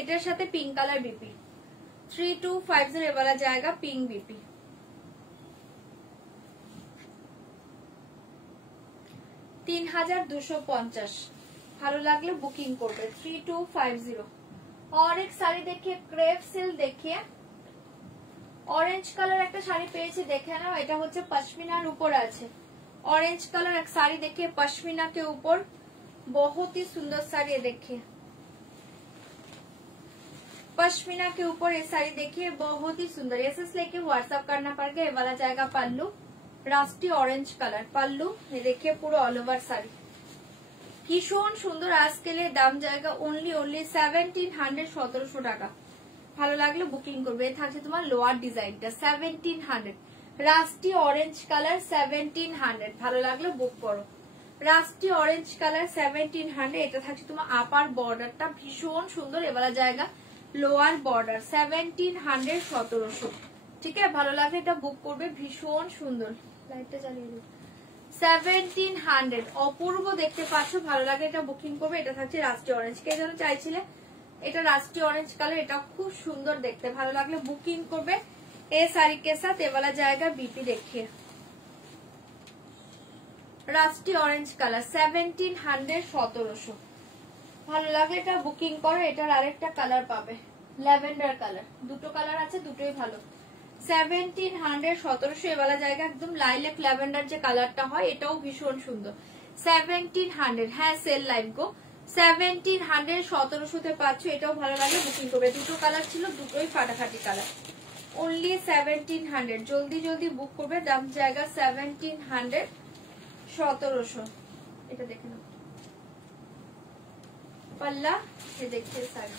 এটার সাথে পিঙ্ক কালার বিপি 3250 এবারে জায়গা পিঙ্ক বিপি। 3250 ভালো লাগলে বুকিং করবে 3250। और एक শাড়ি দেখিয়ে, ক্রেপ সিল্ক দেখিয়ে, অরেঞ্জ কালার একটা শাড়ি পেয়েছি, দেখে নাও। এটা হচ্ছে पश्मीनार ऊपर আছে। ऑरेंज कलर एक साड़ी देखिए पश्मीना के ऊपर, बहुत ही सुंदर साड़ी देखिए। पश्मीना के ऊपर ये साड़ी देखिए, बहुत ही सुंदर। ऐसे लेके व्हाट्सएप करना पड़ेगा। ये वाला जाएगा पल्लू, राष्ट्रीय ऑरेंज कलर पल्लू। ये देखिए पूरा ऑल ओवर साड़ी ভীষণ সুন্দর। আজকে দাম জায়গা অনলি 1700 1700 টাকা। ভালো লাগলে বুকিং করবে। থাকছে তোমার লোয়ার ডিজাইনটা 1700, রাস্টি অরেঞ্জ কালার 1700। ভালো লাগলে বুক করো। Rusty orange colour 1700। এটা থাকছে তোমার আপার বর্ডারটা ভীষণ সুন্দর। এবারে জায়গা লোয়ার বর্ডার 1700 1700। ঠিক আছে, ভালো লাগলে এটা বুক করবে। ভীষণ সুন্দর, লাইটটা জ্বালিয়ে দিই। 1700 অপূর্ব দেখতে পাচ্ছ। ভালো লাগে এটা বুকিং করবে। এটা থাকছে রাস্টি অরেঞ্জ। কে যেন চাইছিলে, এটা রাস্টি অরেঞ্জ কালার। এটা খুব সুন্দর দেখতে, ভালো লাগলে বুকিং করবে। ए साड़ी के साथ ये वाला जाएगा बीपी। देखिए রাস্টি অরেঞ্জ কালার 1700 1700। ভালো লাগলে এটা বুকিং করো। এটার আরেকটা কালার পাবে ল্যাভেন্ডার কালার। দুটো কালার আছে, দুটোই ভালো। 1700 1700 এবালা জায়গা একদম লাইলাক ল্যাভেন্ডার যে কালারটা হয়, এটাও ভীষণ সুন্দর। 1700 হ্যাঁ সেল লাইভ গো। 1700 1700 তে পাচ্ছ। এটাও ভালো লাগলে বুকিং করবে। দুটো কালার ছিল, দুটোই ফাটাফাটি কালার। ओनली 1700। जल्दी जल्दी बुक करबे। दाम जाएगा 1700 1700। এটা দেখে নাও। पल्ला ये देखिए साड़ी।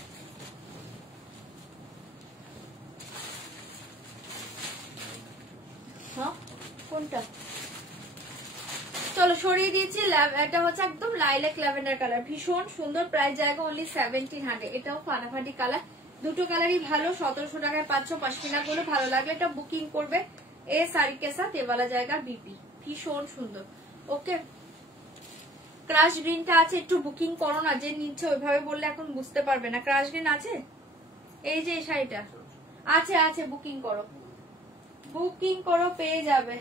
हाँ কোনটা চলো সরিয়ে দিয়েছি। এটা হচ্ছে একদম লাইলাক ল্যাভেন্ডার কালার, ভীষণ সুন্দর। প্রাইস জায়গা অনলি 1700। এটাও ফাটাফাটি কালার, দুটো কালারই ভালো। 1700 টাকায় পাচ্ছ। পশমিনা গুলো ভালো লাগলে এটা বুকিং করবে। এ শাড়ি কে সাথ এ वाला জায়গা বিপি ভীষণ সুন্দর। ওকে, ক্রাশ গ্রিনটা আছে, একটু বুকিং করো না। যে নিচ্ছে ওইভাবে বললে এখন বুঝতে পারবে না। ক্রাশ গ্রিন আছে, এই যে এই শাড়িটা আছে আছে, বুকিং করো বুকিং করো, পেয়ে যাবে।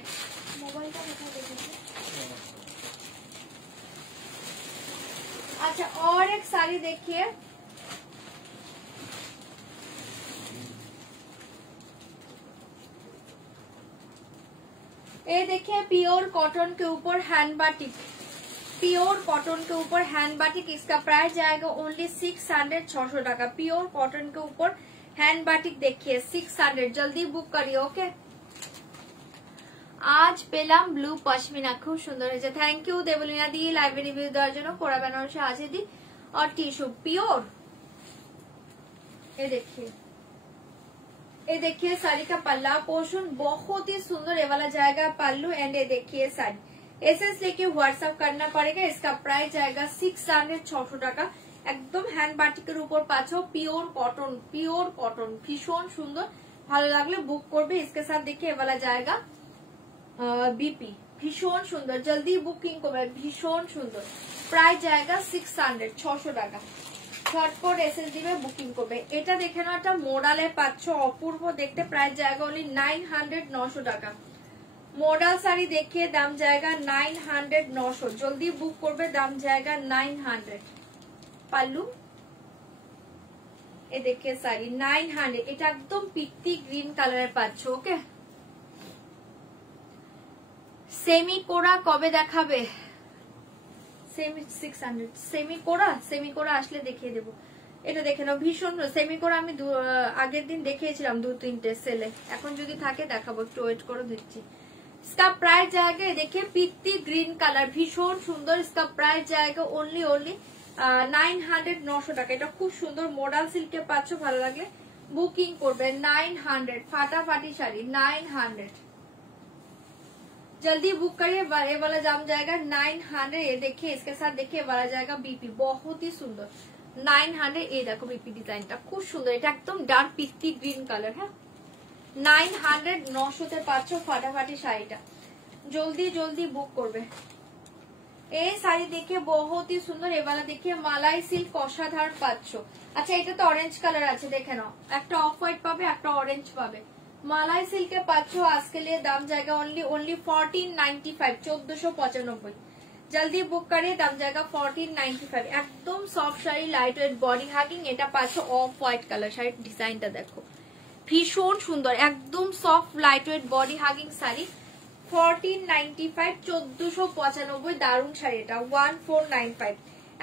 মোবাইলটা কোথায় দেখেছি? अच्छा और एक साड़ी देखिए, ये देखिए प्योर कॉटन के ऊपर हैंड बाटिक, प्योर कॉटन के ऊपर हैंड बाटिक। इसका प्राइस जाएगा ओनली 600 600 टाका। प्योर कॉटन के ऊपर हैंड बाटिक देखिए 600। जल्दी बुक करिए। ओके, आज পেলাম ব্লু পশমিনা, খুব সুন্দর হয়েছে। থ্যাংক ইউ দেবলিনা দি লাইভে রিভিউ দেওয়ার জন্য। কোরা বেনারসি আছে দি और टिश्यू प्योर। ये देखिए साड़ी का पल्ला पोर्शन बहुत ही सुंदर। ये वाला जाएगा पल्लू एंड ये देखिए साड़ी। एसएस लेके व्हाट्सएप करना पड़ेगा। इसका प्राइस जाएगा 600 600 টাকা। একদম হ্যান্ড বাটিকের উপর পাচ্ছ। পিওর কটন ভীষণ সুন্দর। ভালো লাগলে বুক করবে। इसके साथ देखिए ये वाला जाएगा बीपी ভীষণ সুন্দর। জলদি বুকিং করবে, ভীষণ সুন্দর। প্রাইস জায়গা 600 600 টাকা। ঝটপট এসএস দিবে, বুকিং করবে। এটা দেখে নাও, একটা মোডালে পাচ্ছ, অপূর্ব দেখতে, প্রাইস জায়গা অনলি 900, 900 টাকা। মডাল শাড়ি দেখিয়ে দাম জায়গা 900, 900, জলদি বুক করবে, দাম জায়গা 900। পাল্লু এ দেখে শাড়ি 900, এটা একদম পিত্তি গ্রিন কালারের পাচ্ছ। ওকে, সেমি কোরা কবে দেখাবে? সেমি 600, সেমি কোরা আসলে দেখিয়ে দেবো। এটা দেখে নাও, ভীষণ সেমি কোরা আমি আগের দিন দেখিয়েছিলাম 2-3টে সেলে, এখন যদি থাকে দেখাবো, একটু ওয়েট করে দিচ্ছি। इसका प्राइस जाएगा देखिए पित्ती ग्रीन कलर, भीषण सुंदर। इसका प्राइस जाएगा ओनली 900, 900 টাকা। এটা খুব সুন্দর মডাল সিল্কে পাচ্ছ, ভালো লাগলে বুকিং করবে। 900, ফাটাফাটি শাড়ি 900, जल्दी बुक करिए। ये वाला जाम जाएगा 900। ये देखिए, इसके साथ देखिए वाला जाएगा बीपी, बहुत ही सुंदर 900। ये देखो बीपी डिजाइनটা খুব সুন্দর, এটা একদম ডার্ক পিত্তি গ্রিন কালার। হ্যাঁ, 900, 900তে পাচ্ছ ফাটাফাটি শাড়িটা, জলদি জলদি বুক করবে। এই শাড়ি দেখে বহুত ही সুন্দর। ये वाला देखिए মালাই সিল্ক অসাধারণ পাচ্ছ। আচ্ছা, এটা তো অরেঞ্জ কালার আছে, দেখে নাও, একটা অফ হোয়াইট পাবে, একটা অরেঞ্জ পাবে। মালাই সিল্কে পাচ্ছ, আজকে লিয়ে দাম জায়গা ओनली 1495, 1495। জলদি বুক করিয়ে, দাম জায়গা 1495। একদম soft sari, light weight, body hugging. এটা পাচ্ছ অফ হোয়াইট কালার, শাড়ির ডিজাইনটা দেখো ভীষণ সুন্দর, একদম soft light weight body hugging sari. 1495, 1495, দারুণ শাড়ি এটা। 1495,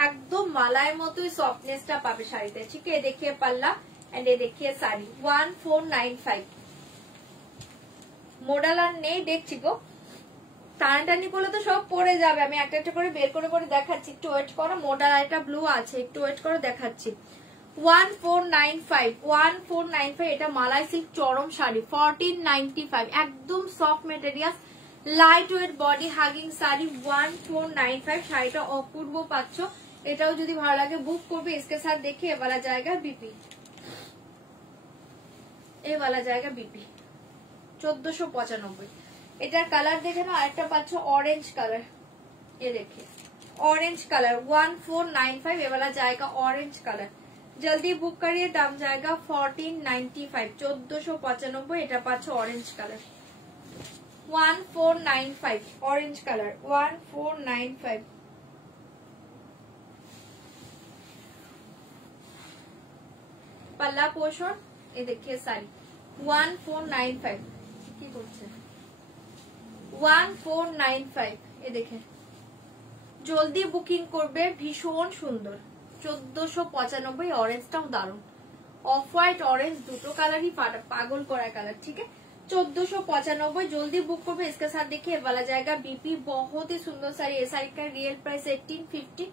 একদম মালায়ের মতোই সফটনেসটা পাবে শাড়িতে। ঠিক আছে, দেখিয়ে পাল্লা এন্ড এ দেখিয়ে শাড়ি 1495। মডেল আর নেই দেখছি গো, টানাটানি করলে তো সব পড়ে যাবে। আমি একটা একটা করে বের করে করে দেখাচ্ছি, একটু ওয়েট করো। মডেল আর একটা ব্লু আছে, একটু ওয়েট করে দেখাচ্ছি। 1495, 1495, এটা মালাই সিল্ক চরম শাড়ি। 1495, একদম soft material, light weight body hugging sari. 1495, শাড়িটা অপূর্ব পাচ্ছ। এটাও যদি ভালো লাগে বুক করবে। इसके साथ देखिए ये वाला जाएगा बीपी, ये वाला जाएगा बीपी 1495। এটার কালার দেখে না, আরেকটা পাচ্ছ অরেঞ্জ কালার। ये देखिए ऑरेंज कलर 1495, ये वाला जाएगा ऑरेंज कलर। जल्दी बुक करिए, दाम जाएगा 1495, 1495। এটা পাচ্ছ অরেঞ্জ কালার 1495, ऑरेंज कलर 1495। পাল্লা পোষণ, এই দেখিয়ে শাড়ি 1495। কি করছে 1495, এ দেখে জলদি বুকিং করবে, ভীষণ সুন্দর 1495। অরেঞ্জটাও দারুণ, অফ হোয়াইট অরেঞ্জ দুটো কালারই পাগল করা কালার। ঠিক আছে, 1495, जल्दी बुक করবে। इसके साथ देखिए वाला जाएगा बीपी, बहुत ही सुंदर साड़ी। ये साड़ी का रियल प्राइस 1850।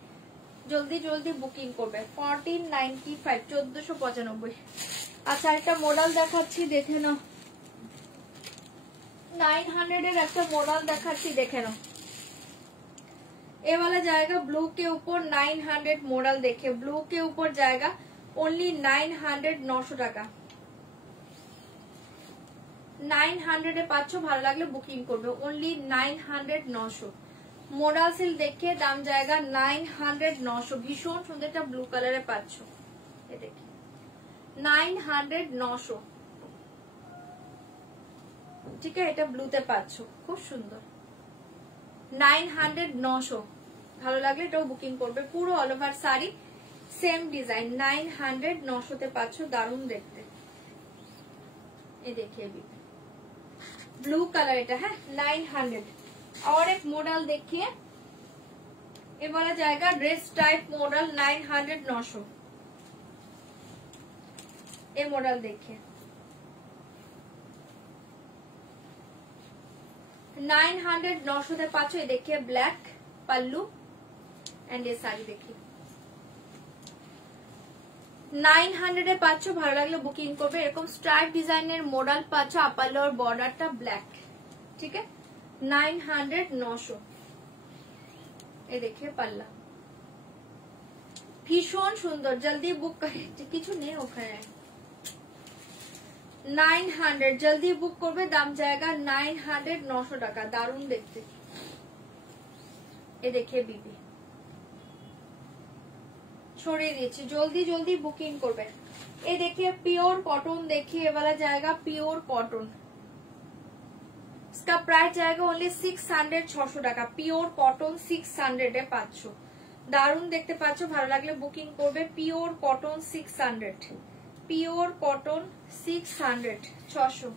जल्दी जल्दी बुकिंग করবে। 1495, 1495। আচ্ছা, একটা মডেল দেখাচ্ছি, দেখে নাও। 900 এর একটা মডেল দেখাচ্ছি, দেখে নাও। ये वाला जाएगा ब्लू के ऊपर 900 मॉडल। देखिए ब्लू के ऊपर जाएगा ओनली 900, 900 টাকা। 900 এ পাচ্ছ, ভালো লাগলে বুকিং করবে। ओनली 900, 900। মডাল সিল দেখে দাম জায়গা 900, 900। ভীষণ সুন্দর একটা ব্লু কালারে পাচ্ছ, এই দেখি 900, 900। ঠিক আছে, এটা ব্লুতে পাচ্ছ, খুব সুন্দর 900, 900। ভালো লাগলে এটাও বুকিং করবে। পুরো all over sari same design 900, 900 তে পাচ্ছ, দারুণ দেখতে। এই देखिए ब्लू कलर এটা, হ্যাঁ 900। और एक मॉडल देखिए, ये वाला जाएगा ड्रेस टाइप मॉडल 900, 900। ये मॉडल देखिए 900, 900 তে পাচ্ছ। ये देखिए ब्लैक पल्लू एंड ये साड़ी देखिए 900 এ পাচ্ছ, ভালো লাগলে বুকিং করবে। এরকম স্ট্রাইপ ডিজাইনের মডেল পাচ্ছ, আপার লোয়ার বর্ডারটা ব্ল্যাক। ঠিক আছে, 900, 900। এই দেখে পাল্লা ভীষণ সুন্দর, জলদি বুক করে। কিছু নেই ওখানে। 900, জলদি বুক করবে, দাম জায়গা 900, 900 টাকা। দারুণ দেখতে। এ দেখে বিবি সরিয়ে দিয়েছি, জলদি জলদি বুকিং করবে। ये देखिए प्योर कॉटन, देखिए ये वाला जाएगा प्योर कॉटन, इसका प्राइस जाएगा ओनली 600 600 টাকা। পিওর কটন 600 এ পাচ্ছ, দারুন দেখতে পাচ্ছ, ভালো লাগলে বুকিং করবে। পিওর কটন 600, পিওর কটন 600 600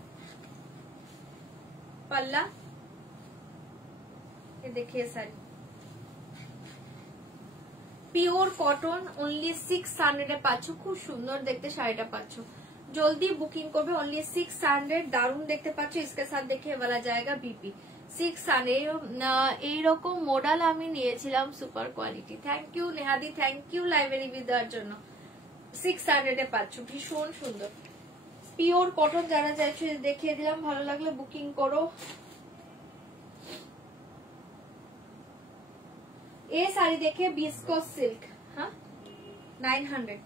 पल्ला। ये देखिए साड़ी পিওর কটন অনলি 600 এ পাচ্ছ, খুব সুন্দর দেখতে শাড়িটা পাচ্ছ, জলদি বুকিং করবে অনলি 600। দারুন দেখতে পাচ্ছ, इसके साथ देखिए वाला जाएगा बीपी 600। এইরকম মডেল আমি নিয়েছিলাম, সুপার কোয়ালিটি। থ্যাংক ইউ নেহাদি, থ্যাংক ইউ লাইব্রেরি বিদার জন্য। 600 এ পাচ্ছ, ভীষণ সুন্দর পিওর কটন। যারা চাইছো দেখিয়ে দিলাম, ভালো লাগলে বুকিং করো। ये साड़ी देखिए বিস্কস সিল্ক, হ্যাঁ 900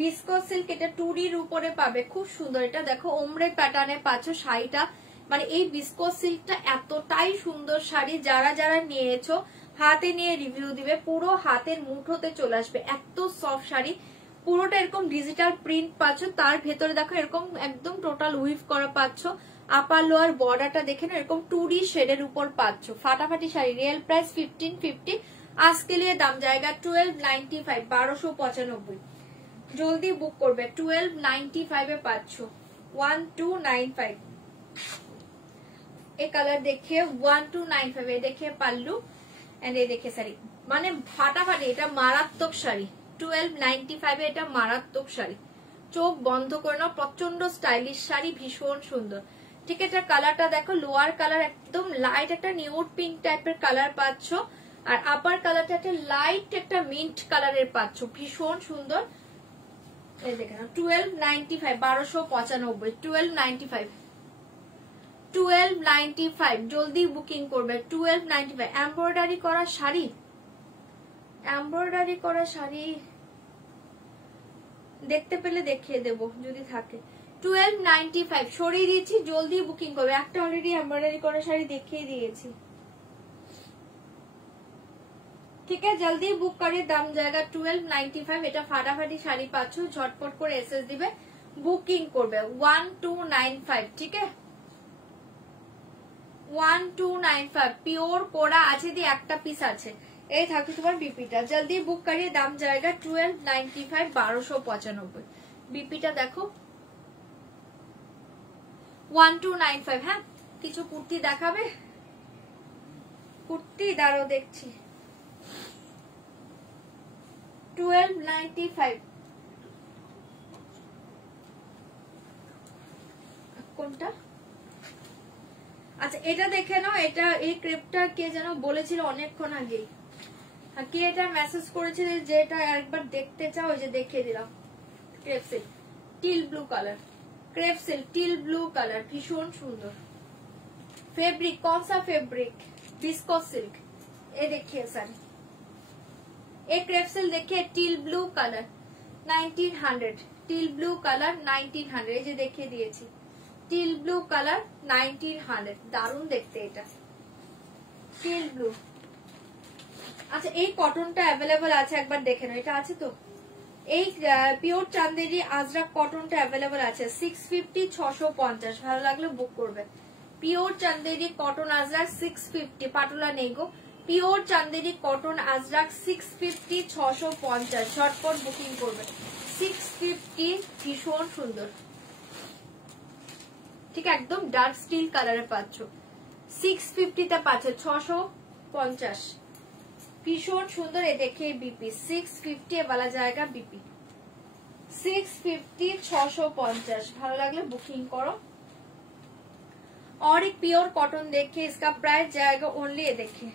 বিস্কস সিল্ক, এটা 2D এর উপরে পাবে, খুব সুন্দর। এটা দেখো ওমরে প্যাটার্নে পাচ্ছ শাড়িটা, মানে এই বিস্কস সিল্কটা এতটাই সুন্দর শাড়ি, যারা যারা নিয়েছো হাতে নিয়ে রিভিউ দিবে, পুরো হাতের মুঠোতে চলে আসবে, এত সফট শাড়ি। পুরোটা এরকম ডিজিটাল প্রিন্ট পাচ্ছ, তার ভেতরে দেখো এরকম একদম টোটাল উইভ করা পাচ্ছ। আপার লোয়ার বর্ডারটা দেখে না এরকম 2D শেডের উপর পাচ্ছ, ফাটাফাটি শাড়ি। রিয়েল প্রাইস 1550, आज के लिए दाम जाएगा 1295 1295। जल्दी बुक करबे 1295 এ পাচ্ছ 1295। এই কালার देखिए 1295 এ देखिए পাল্লু এন্ড এই देखिए শাড়ি, মানে ফাটাফাটি, এটা মারাত্মক শাড়ি। 1295 এ এটা মারাত্মক শাড়ি, চোখ বন্ধ করে নাও, প্রচন্ড স্টাইলিশ শাড়ি, ভীষণ সুন্দর। ঠিক আছে, কালারটা দেখো, লোয়ার কালার একদম লাইট একটা নিউড পিঙ্ক টাইপের কালার পাচ্ছ, আর আপার কালারটা একটা লাইট একটা মিন্ট কালারের পাচ্ছ, ভীষণ সুন্দর। এই দেখেন 1295 1295 1295 1295, জলদি বুকিং করবে 1295। এমব্রয়ডারি করা শাড়ি, এমব্রয়ডারি করা শাড়ি দেখতে পেলে দেখিয়ে দেবো যদি থাকে। 1295 সরিয়ে দিয়েছি, জলদি বুকিং করবে। একটা অলরেডি এমব্রয়ডারি করা শাড়ি দেখিয়ে দিয়েছি, ठीक है, जल्दी बुक करिए, दाम जाएगा 1295। এটা ফাটাফাটি শাড়ি পাচ্ছ, ঝটপট করে এসএস দিবে, বুকিং করবে 1295। ঠিক আছে 1295 পিওর কোরা আছে, দি একটা পিস আছে, এই থাকবে তোমার বিপিটা। জলদি বুক করিয়ে, দাম जाएगा 1295 1295। বিপিটা দেখো 1295। হ্যাঁ কিছু কুর্তি দেখাবে, কুর্তি দাঁড়াও দেখছি। 1295 কোনটা? আচ্ছা এটা দেখে নাও, এটা এই ক্রেপটা কে যেন বলেছিল অনেকক্ষণ আগেই, কে এটা মেসেজ করেছিল যে এটা একবার দেখতে চাও, ওই যে দেখিয়ে দিলাম। Crepe silk teal blue colour, crepe silk teal blue colour, ভীষণ সুন্দর। ফেব্রিক कौन सा फैब्रिक? Viscous silk. ये देखिए साड़ी, एक क्रेप सिल्क देखिए teal blue colour 1900, teal blue colour 1900, এই যে দেখিয়ে দিয়েছি टील ब्लू कलर 1900, দারুণ দেখতে এটা टील ब्लू। আচ্ছা এই কটনটা अवेलेबल আছে, একবার দেখে নাও, এটা আছে তো। এই পিওর চান্দেরি আজরাক কটনটা अवेलेबल আছে 650 650, ভালো লাগলে বুক করবে। পিওর চান্দেরি কটন আজরাক 650, পাটুলা নেই গো। পিওর চান্দেরি কটন আজরাক 650 650, ঝটপট বুকিং করবে 650, ভীষণ সুন্দর। ঠিক একদম ডার্ক স্টিল কালারে পাচ্ছ, 650 তে পাচ্ছ 650, ভীষণ সুন্দর। এ দেখে বিপি 650 वाला जाएगा बीपी 650 650, ভালো লাগলে বুকিং করো। और एक प्योर कॉटन देखिए, इसका प्राइस जाएगा ओनली, ये देखिए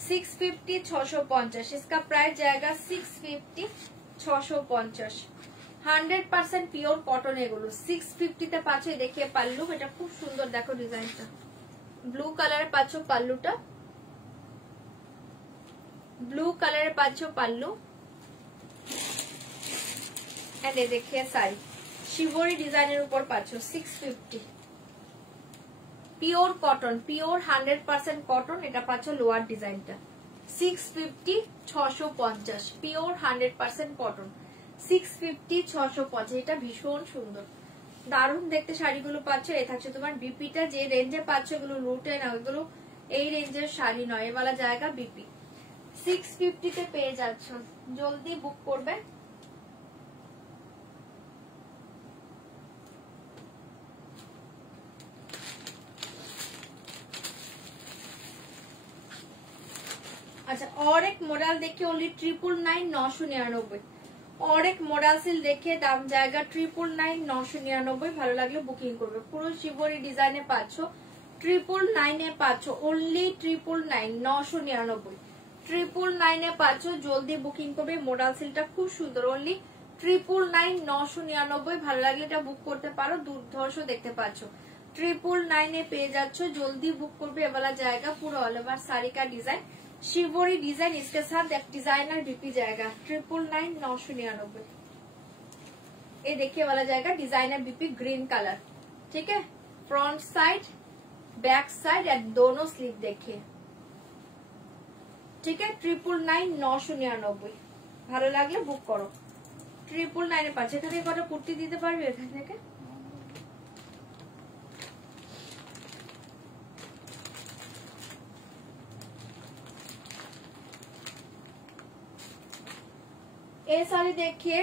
650 650, इसका प्राइस जाएगा 650 650, 100% प्योर कॉटन এগুলো 650 তে পাচ্ছ। देखिए পাল্লু, এটা খুব সুন্দর, দেখো ডিজাইনটা ব্লু কালারে পাচ্ছ, পাল্লুটা ব্লু কালারে পাচ্ছ পাল্লু। এন্ড এই देखिए শাড়ি শিবরি ডিজাইনের উপর পাচ্ছ 650, পিওর কটন, পিওর 100% কটন, এটা পাচ্ছ লোয়ার ডিজাইনটা 650 650 পিওর 100% কটন 650 650 এটা ভীষণ সুন্দর দারুণ দেখতে শাড়িগুলো পাচ্ছ। এ থাকছে তোমার বিপিটা যে রেঞ্জে পাচ্ছ এগুলো লুটে না, ওইগুলো এই রেঞ্জের শাড়ি নয়, এওয়ালা জায়গা বিপি 650 তে পেয়ে যাচ্ছ, জলদি বুক করবে। अच्छा और एक मॉडल देखिए ओनली 999 999 और एक मॉडल सिल देखिए दाम जाएगा 999 999 ভালো লাগলে বুকিং করবে। পুরো শিবরি ডিজাইনে পাচ্ছ 999 এ পাচ্ছ ওনলি 999 999 999 এ পাচ্ছ, জলদি বুকিং করবে। মডেল সিলটা খুব সুন্দর ওনলি 999 999 ভালো লাগলে এটা বুক করতে পারো। দুর্ধর্ষ দেখতে পাচ্ছ 999 এ পেয়ে যাচ্ছ, জলদি বুক করবে। এ वाला जाएगा पूरा ऑल ओवर साड़ी का डिजाइन शिवोरी डिजाइन, इसके साथ एक डिजाइनर बीपी जाएगा 999 999। ये देखिए वाला जाएगा डिजाइनर बीपी ग्रीन कलर, ठीक है। फ्रंट साइड बैक साइड या दोनों स्लीव देखिए, ठीक है। 999 999 ভালো লাগলে বুক করো। 999 এ পাচ্ছে। এখানে কটা কুর্তি দিতে পারবে এখান থেকে? ये साड़ी देखिए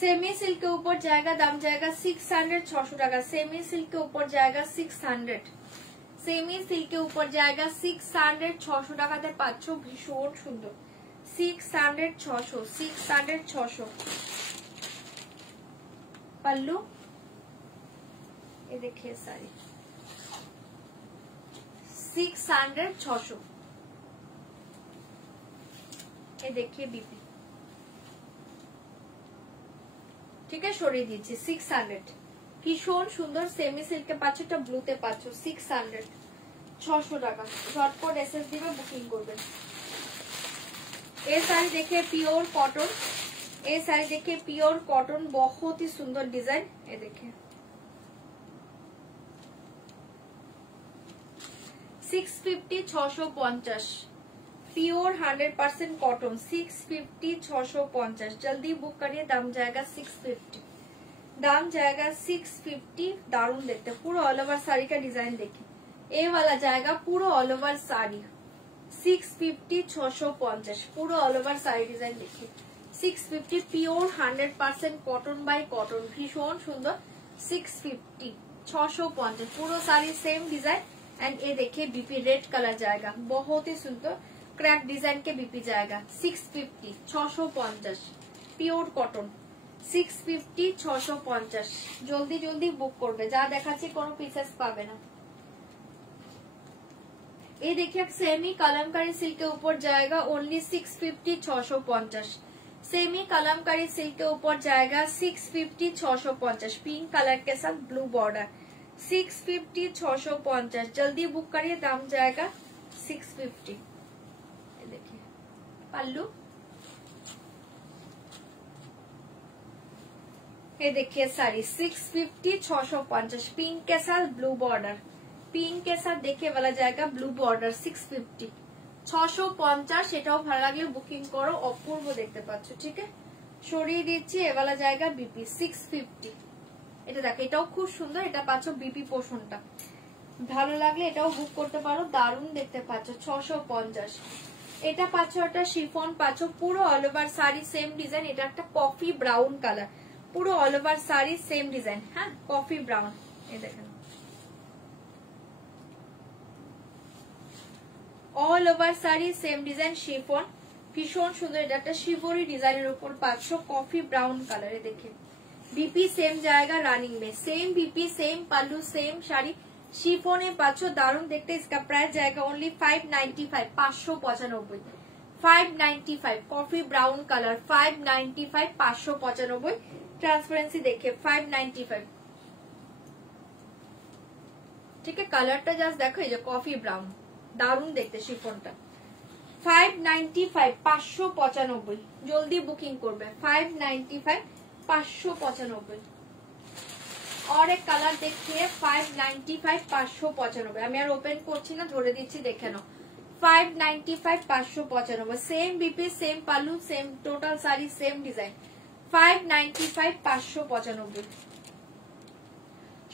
सेमी सिल्क के ऊपर जाएगा, दाम जाएगा 600 600 টাকা। सेमी सिल्क के ऊपर जाएगा 600, सेमी सिल्क के ऊपर जाएगा 600 600 টাকাতে পাচ্ছ, ভীষণ সুন্দর 600 600 600 600। पल्लू ये देखिए साड़ी 600 600। ये देखिए बीपी, ঠিক আছে সরিয়ে দিচ্ছি 600 ভীষণ সুন্দর সেমি সিল্কে পাচ্ছ, এটা ব্লুতে পাচ্ছ 600 600 টাকা। ঝটপট এসএস দিবে বুকিং করবেন। এই শাড়ি দেখে পিওর কটন, এই শাড়ি দেখে পিওর কটন बहुत ही सुंदर डिजाइन। ये देखिए 650 650 प्योर 100% कॉटन 650 650 जल्दी बुक करिए। दाम जाएगा 650, दाम जाएगा 650। दारुण देखते पूरा ऑल ओवर साड़ी का डिजाइन देखिए, ये वाला जाएगा पूरा ऑल ओवर साड़ी 650 650 पूरा ऑल ओवर साड़ी डिजाइन देखिए 650 प्योर 100% कॉटन बाय कॉटन भीषण सुंदर 650 650 पूरा साड़ी सेम डिजाइन। एंड ये देखिए बीपी रेड कलर जाएगा, बहुत ही सुंदर क्रैप डिजाइन के बीपी जाएगा 650 650 प्योर कॉटन 650 650 जल्दी जल्दी बुक करबे, जा देखाচ্ছি কোনো পিসেস পাবে না। ये देखिए सेमी कलमकारी सिल्क के ऊपर जाएगा ओनली 650 650 सेमी कलमकारी सिल्क के ऊपर जाएगा 650 650 पिंक कलर के साथ ब्लू बॉर्डर 650 650 जल्दी बुक करिए। दाम जाएगा 650। देखिए पल्लू, ये देखिए साड़ी 650 650 पिंक के साथ ब्लू बॉर्डर, पिंक के साथ देखिए वाला जाएगा ब्लू बॉर्डर 650 650। এটাও ভালো লাগলে বুকিং করো, অপূর্ব দেখতে পাচ্ছ, ঠিক আছে। সরিয়ে দিচ্ছি, এ वाला জায়গা বিপি 650। এটা দেখো এটাও খুব সুন্দর, এটা পাচ্ছ বিপি পোর্শনটা, ভালো লাগলে এটাও বুক করতে পারো, দারুণ দেখতে পাচ্ছ 650। এটা পাচ্ছ একটা শিফন পাচ্ছ পুরো all over sari same design, এটা একটা কফি ব্রাউন কালার পুরো all over sari same design, হ্যাঁ কফি ব্রাউন। এই দেখেন all over sari same design chiffon ভীষণ সুন্দর, এটা একটা শিবরি ডিজাইনের উপর পাচ্ছ কফি ব্রাউন কালারে। দেখে बीपी सेम जाएगा रनिंग में, सेम बीपी सेम पल्लू सेम शाड़ी शिफोने पाचो दारुण देखते। इसका प्राइस जाएगा only 595 595 595 coffee brown colour 595 595 transparency देखिए 595, ठीक है। कलरটা জাস্ট দেখো, এই যে কফি ব্রাউন দারুণ দেখতে শিফনটা 595 595 জলদি বুকিং করবে 595 595। और एक कलर देखिए 595 595 আমি আর ওপেন করছি না, ধরে দিচ্ছি দেখে নাও 595 595 same BP same pallu same total sari same design 595 595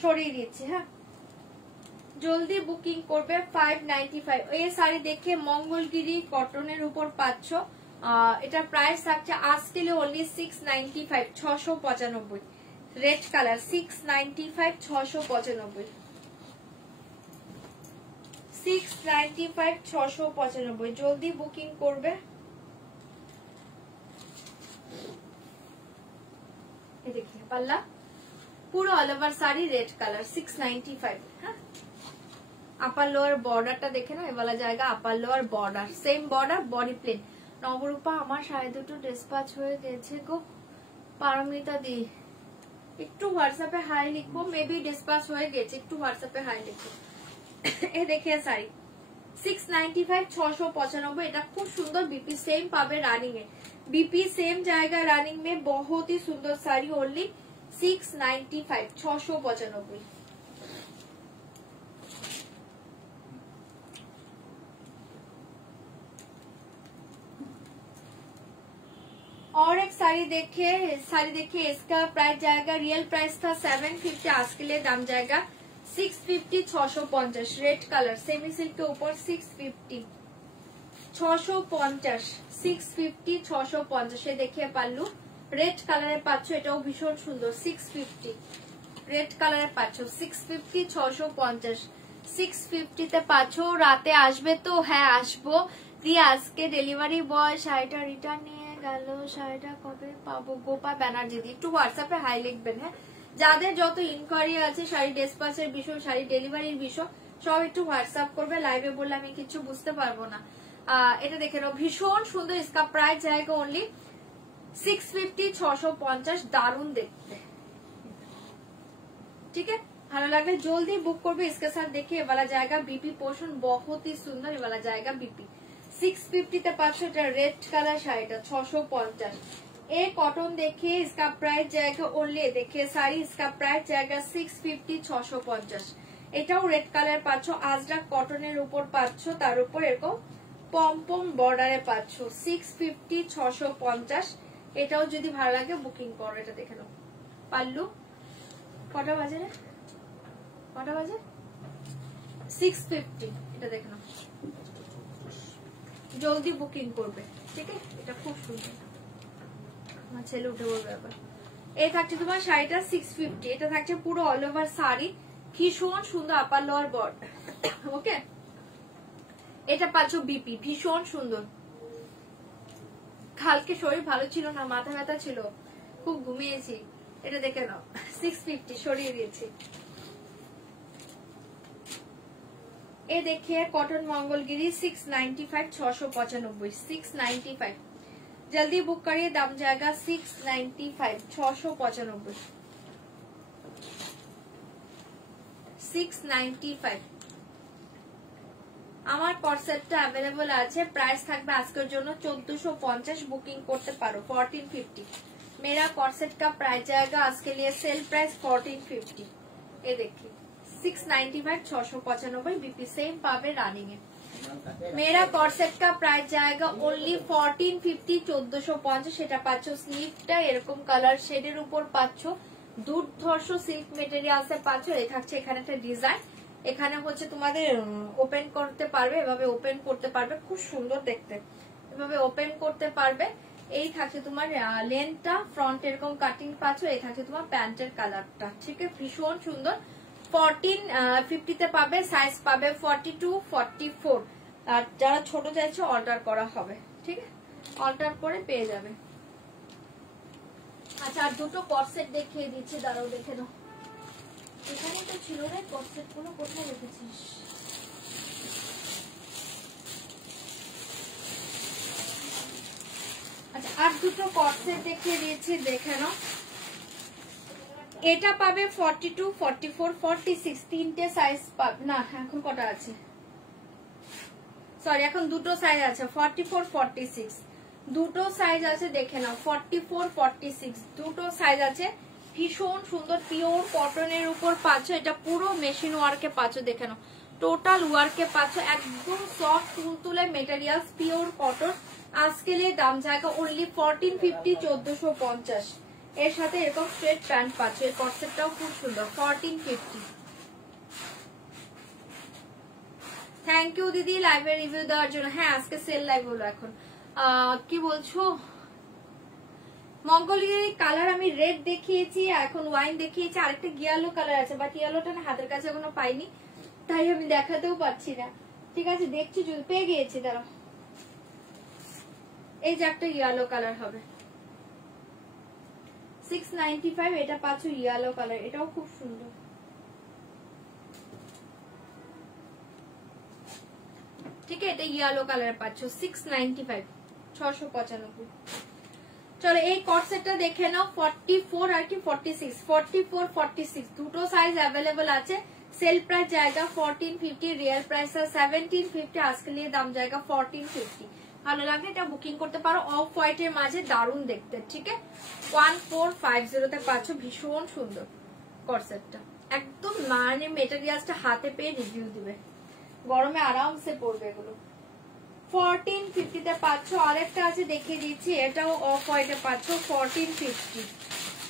সরিয়ে দিচ্ছি। হ্যাঁ জলদি বুকিং করবে 595। এই শাড়ি দেখে মঙ্গলগিরি কটনের উপর পাচ্ছ, এটার প্রাইস থাকছে আজকে অনলি 695 695 রেড কালার 695 695 695 695 জলদি বুকিং করবে। এই देखिए পাল্লা পুরো all over sari red colour 695। হ্যাঁ আপার লোয়ার বর্ডারটা দেখে না, এবালা জায়গা upper lower border same border body plain. Nabarupa আমার শাড়ি দুটো ডিসপ্যাচ হয়ে গেছে গো পারমিতা দি, একটু হোয়াটসঅ্যাপে হাই লিখবো, মেবি ডিসপ্যাচ হয়ে গেছে, একটু হোয়াটসঅ্যাপে হাই লিখবো। এ দেখে শাড়ি 695 695 এটা খুব সুন্দর बीपी सेम पावे रानिंग है, बीपी सेम जाएगा रानिंग में, बहुत ही सुंदर साड़ी ओनली 695 695। और एक साड़ी देखिए इसका प्राइस जाएगा, रियल प्राइस था 750, आज के लिए दाम जाएगा 650 650 रेड कलर सेमी सिल्क के ऊपर 650 650 650 650। ये देखिए पाल्लू रेड कलर पाচ্ছো, এটাও ভীষণ সুন্দর 650 রেড কালারে পাচ্ছো 650 650 650 তে পাচ্ছো। রাতে আসবে তো? হ্যাঁ আসবো। দিয়ে আজকে ডেলিভারি বয় শাড়িটা রিটার্ন নিয়ে গেল, শাড়িটা কবে পাবো? গোপা ব্যানার্জি দি, একটু হোয়াটসঅ্যাপে হাই লিখবেন। হ্যাঁ যাদের যত ইনকোয়ারি আছে শাড়ি ডিসপ্যাচের বিষয়, শাড়ি ডেলিভারির বিষয়, সব একটু হোয়াটসঅ্যাপ করবে। লাইভে বললে আমি কিছু বুঝতে পারবো না। এটা দেখে নাও ভীষণ সুন্দর, इसका प्राइस जाएगा ओनली 650 650 दारुण देखते। ठीक है ভালো লাগলে জলদি বুক করবে। इसके साथ देखिए ये वाला जाएगा बीपी पोर्शन, बहुत ही सुंदर ये वाला जाएगा बीपी 650 তে পাচ্ছো। এটা রেড কালার শাড়িটা 650। ये कॉटन देखिए इसका प्राइस जाएगा ओनली, देखिए साड़ी इसका प्राइस जाएगा 650 650। এটাও রেড কালার পাচ্ছো, আজরাক কটনের উপর পাচ্ছো, তার উপর এরকম পমপম বর্ডারে পাচ্ছো 650 650। এটাও যদি ভালো লাগে বুকিং করো। এটা দেখে নাও পাল্লু কটা বাজে রে, কটা বাজে 650। এটা দেখে নাও জলদি বুকিং করবে। ঠিক আছে এটা খুব সুন্দর, আমার ছেলে উঠে পড়বে আবার। এই থাকছে তোমার শাড়িটা 650, এটা থাকছে পুরো অল ওভার শাড়ি ভীষণ সুন্দর আপার লোয়ার বর্ডার। ওকে এটা পাচ্ছ বিপি ভীষণ সুন্দর। কালকে শরীর ভালো ছিল না, মাথা ব্যথা ছিল, খুব ঘুমিয়েছি। এটা দেখে নাও 650 সরিয়ে দিয়েছি। এ देखिए कॉटन मंगलगिरी 695 695 695 जल्दी बुक करिए, दाम जाएगा 695 695 695। আমার কনসেপ্টটা अवेलेबल আছে, প্রাইস থাকবে আজকের জন্য 1450, বুকিং করতে পারো 1450। मेरा कॉर्सेट का प्राइस जाएगा आज के लिए सेल प्राइस 1450। ये देखिए 695 695 बीपी सेम पावे रानिंग है। मेरा कॉर्सेट का प्राइस जाएगा ओनली 1450 1450। সেটা পাচ্ছো স্লিভটা এরকম কালার শেডের উপর পাচ্ছো, দুর্ধর্ষ সিল্ক মেটেরিয়ালসে পাচ্ছো। এই থাকছে এখানে একটা ডিজাইন, এখানে হচ্ছে তোমাদের ওপেন করতে পারবে, এভাবে ওপেন করতে পারবে, খুব সুন্দর দেখতে, এভাবে ওপেন করতে পারবে। এই থাকছে তোমার লেন্থটা ফ্রন্ট এরকম কাটিং পাচ্ছো। এই থাকছে তোমার প্যান্টের কালারটা, ঠিক আছে ভীষণ সুন্দর। 1450 তে পাবে, সাইজ পাবে 42 44। আর যারা ছোট চাইছে অর্ডার করা হবে, ঠিক আছে অর্ডার করে পেয়ে যাবে। আচ্ছা আর দুটো কর্সেট দেখিয়ে দিচ্ছি, দাঁড়াও দেখে নাও। এখানে তো ছিল রে কর্সেট গুলো, কোথায় রেখেছিস? আচ্ছা আর দুটো কর্সেট দেখিয়ে দিয়েছি, দেখে নাও। এটা পাবে 42 44 46, তিনটে সাইজ পাবে না। এখন কটা আছে, সরি এখন দুটো সাইজ আছে 44 46, দুটো সাইজ আছে দেখে নাও 44 46 দুটো সাইজ আছে। ভীষণ সুন্দর পিওর কটনের উপর পাচ্ছ, এটা পুরো মেশিন ওয়ার্কে পাচ্ছ, দেখে নাও টোটাল ওয়ার্কে পাচ্ছ, একদম সফট তুলতুলে মেটেরিয়ালস, পিওর কটন। আজকে দাম জায়গা অনলি 1450, 1450। এর সাথে এরকম স্ট্রেট প্যান্ট পাচ্ছ, এর কনসেপ্টটাও খুব সুন্দর, 1450। থ্যাংক ইউ দিদি লাইভের রিভিউ দেওয়ার জন্য। হ্যাঁ আজকে সেল লাইভ হলো। এখন কি বলছো, মঙ্গলের কালার আমি রেড দেখিয়েছি, এখন ওয়াইন দেখিয়েছি, আরেকটা ইয়েলো কালার আছে, বাট ইয়েলোটা না হাতের কাছে এখনো পাইনি, তাই আমি দেখাতেও পাচ্ছি না। ঠিক আছে দেখছি, যদি পেয়ে গিয়েছি দাঁড়াও। এই যে একটা ইয়েলো কালার হবে 695, এটা পাচ্ছ ইয়েলো কালার, এটাও খুব সুন্দর। ঠিক আছে, এটা ইয়েলো কালার পাচ্ছ 695, 695। চলো এই কট সেটটা দেখে নাও, 44 আর কি 46, 44 46 দুটো সাইজ অ্যাভেলেবল আছে। সেল প্রাইস জায়গা 1450, রিয়েল প্রাইস 1750, আজকে নিয়ে দাম জায়গা 1450। ভালো লাগলে এটা বুকিং করতে পারো। অফ হোয়াইট এর মাঝে দারুণ দেখতে। ঠিক আছে 1450 তে পাচ্ছ, ভীষণ সুন্দর কট সেটটা, একদম মানে মেটেরিয়ালসটা হাতে পেয়ে রিভিউ দিবে, গরমে আরামসে পড়বে এগুলো। 1450 তে পাচ্ছ। আরেকটা আছে দেখিয়ে দিচ্ছি, এটাও অফ হোয়াইটে পাচ্ছ 1450,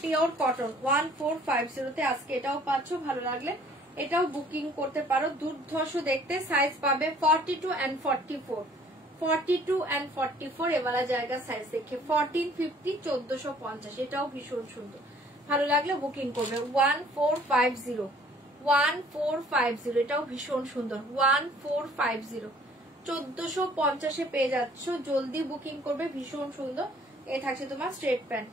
পিওর কটন 1450 তে আজকে এটাও পাচ্ছ। ভালো লাগলে এটাও বুকিং করতে পারো, দুর্ধর্ষ দেখতে। সাইজ পাবে 42 and 44, 42 and 44 এবারে জায়গা সাইজ দেখে 1450, 1450, এটাও ভীষণ সুন্দর। ভালো লাগলে বুকিং করবে। 1450, 1450, এটাও ভীষণ সুন্দর, 1450, 1450 পেয়ে যাচ্ছ, জলদি বুকিং করবে, ভীষণ সুন্দর। এ থাকছে তোমার স্ট্রেট প্যান্ট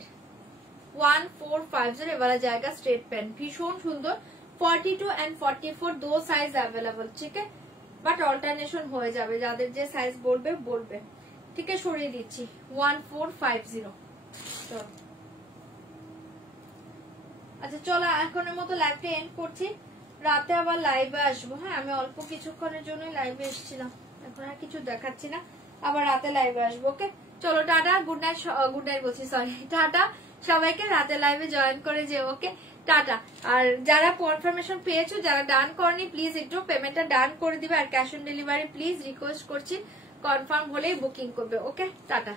1450, এবারে জায়গা স্ট্রেট প্যান্ট, ভীষণ সুন্দর। 42 and 44 দো সাইজ অ্যাভেলেবল। ঠিক আছে, বাট অল্টারনেশন হয়ে যাবে, যাদের যে সাইজ বলবে বলবে। ঠিক আছে সরিয়ে দিচ্ছি 1450। আচ্ছা চলো এখনের মতো লাইভটা এন্ড করছি, রাতে আবার লাইভে আসবো। হ্যাঁ আমি অল্প কিছুক্ষণের জন্য লাইভে এসেছিলাম, এখন আর কিছু দেখাচ্ছি না, আবার রাতে লাইভে আসবো। ওকে চলো tata, good night. Good night বলছি, সরি টাটা সবাইকে, রাতে লাইভে জয়েন করে যে। ওকে টাটা। আর যারা কনফার্মেশন পেয়েছো, যারা ডান করনি প্লিজ একটু পেমেন্টটা ডান করে দিবে, আর cash on delivery please request করছি, কনফার্ম হলেই বুকিং করবে। Okay tata.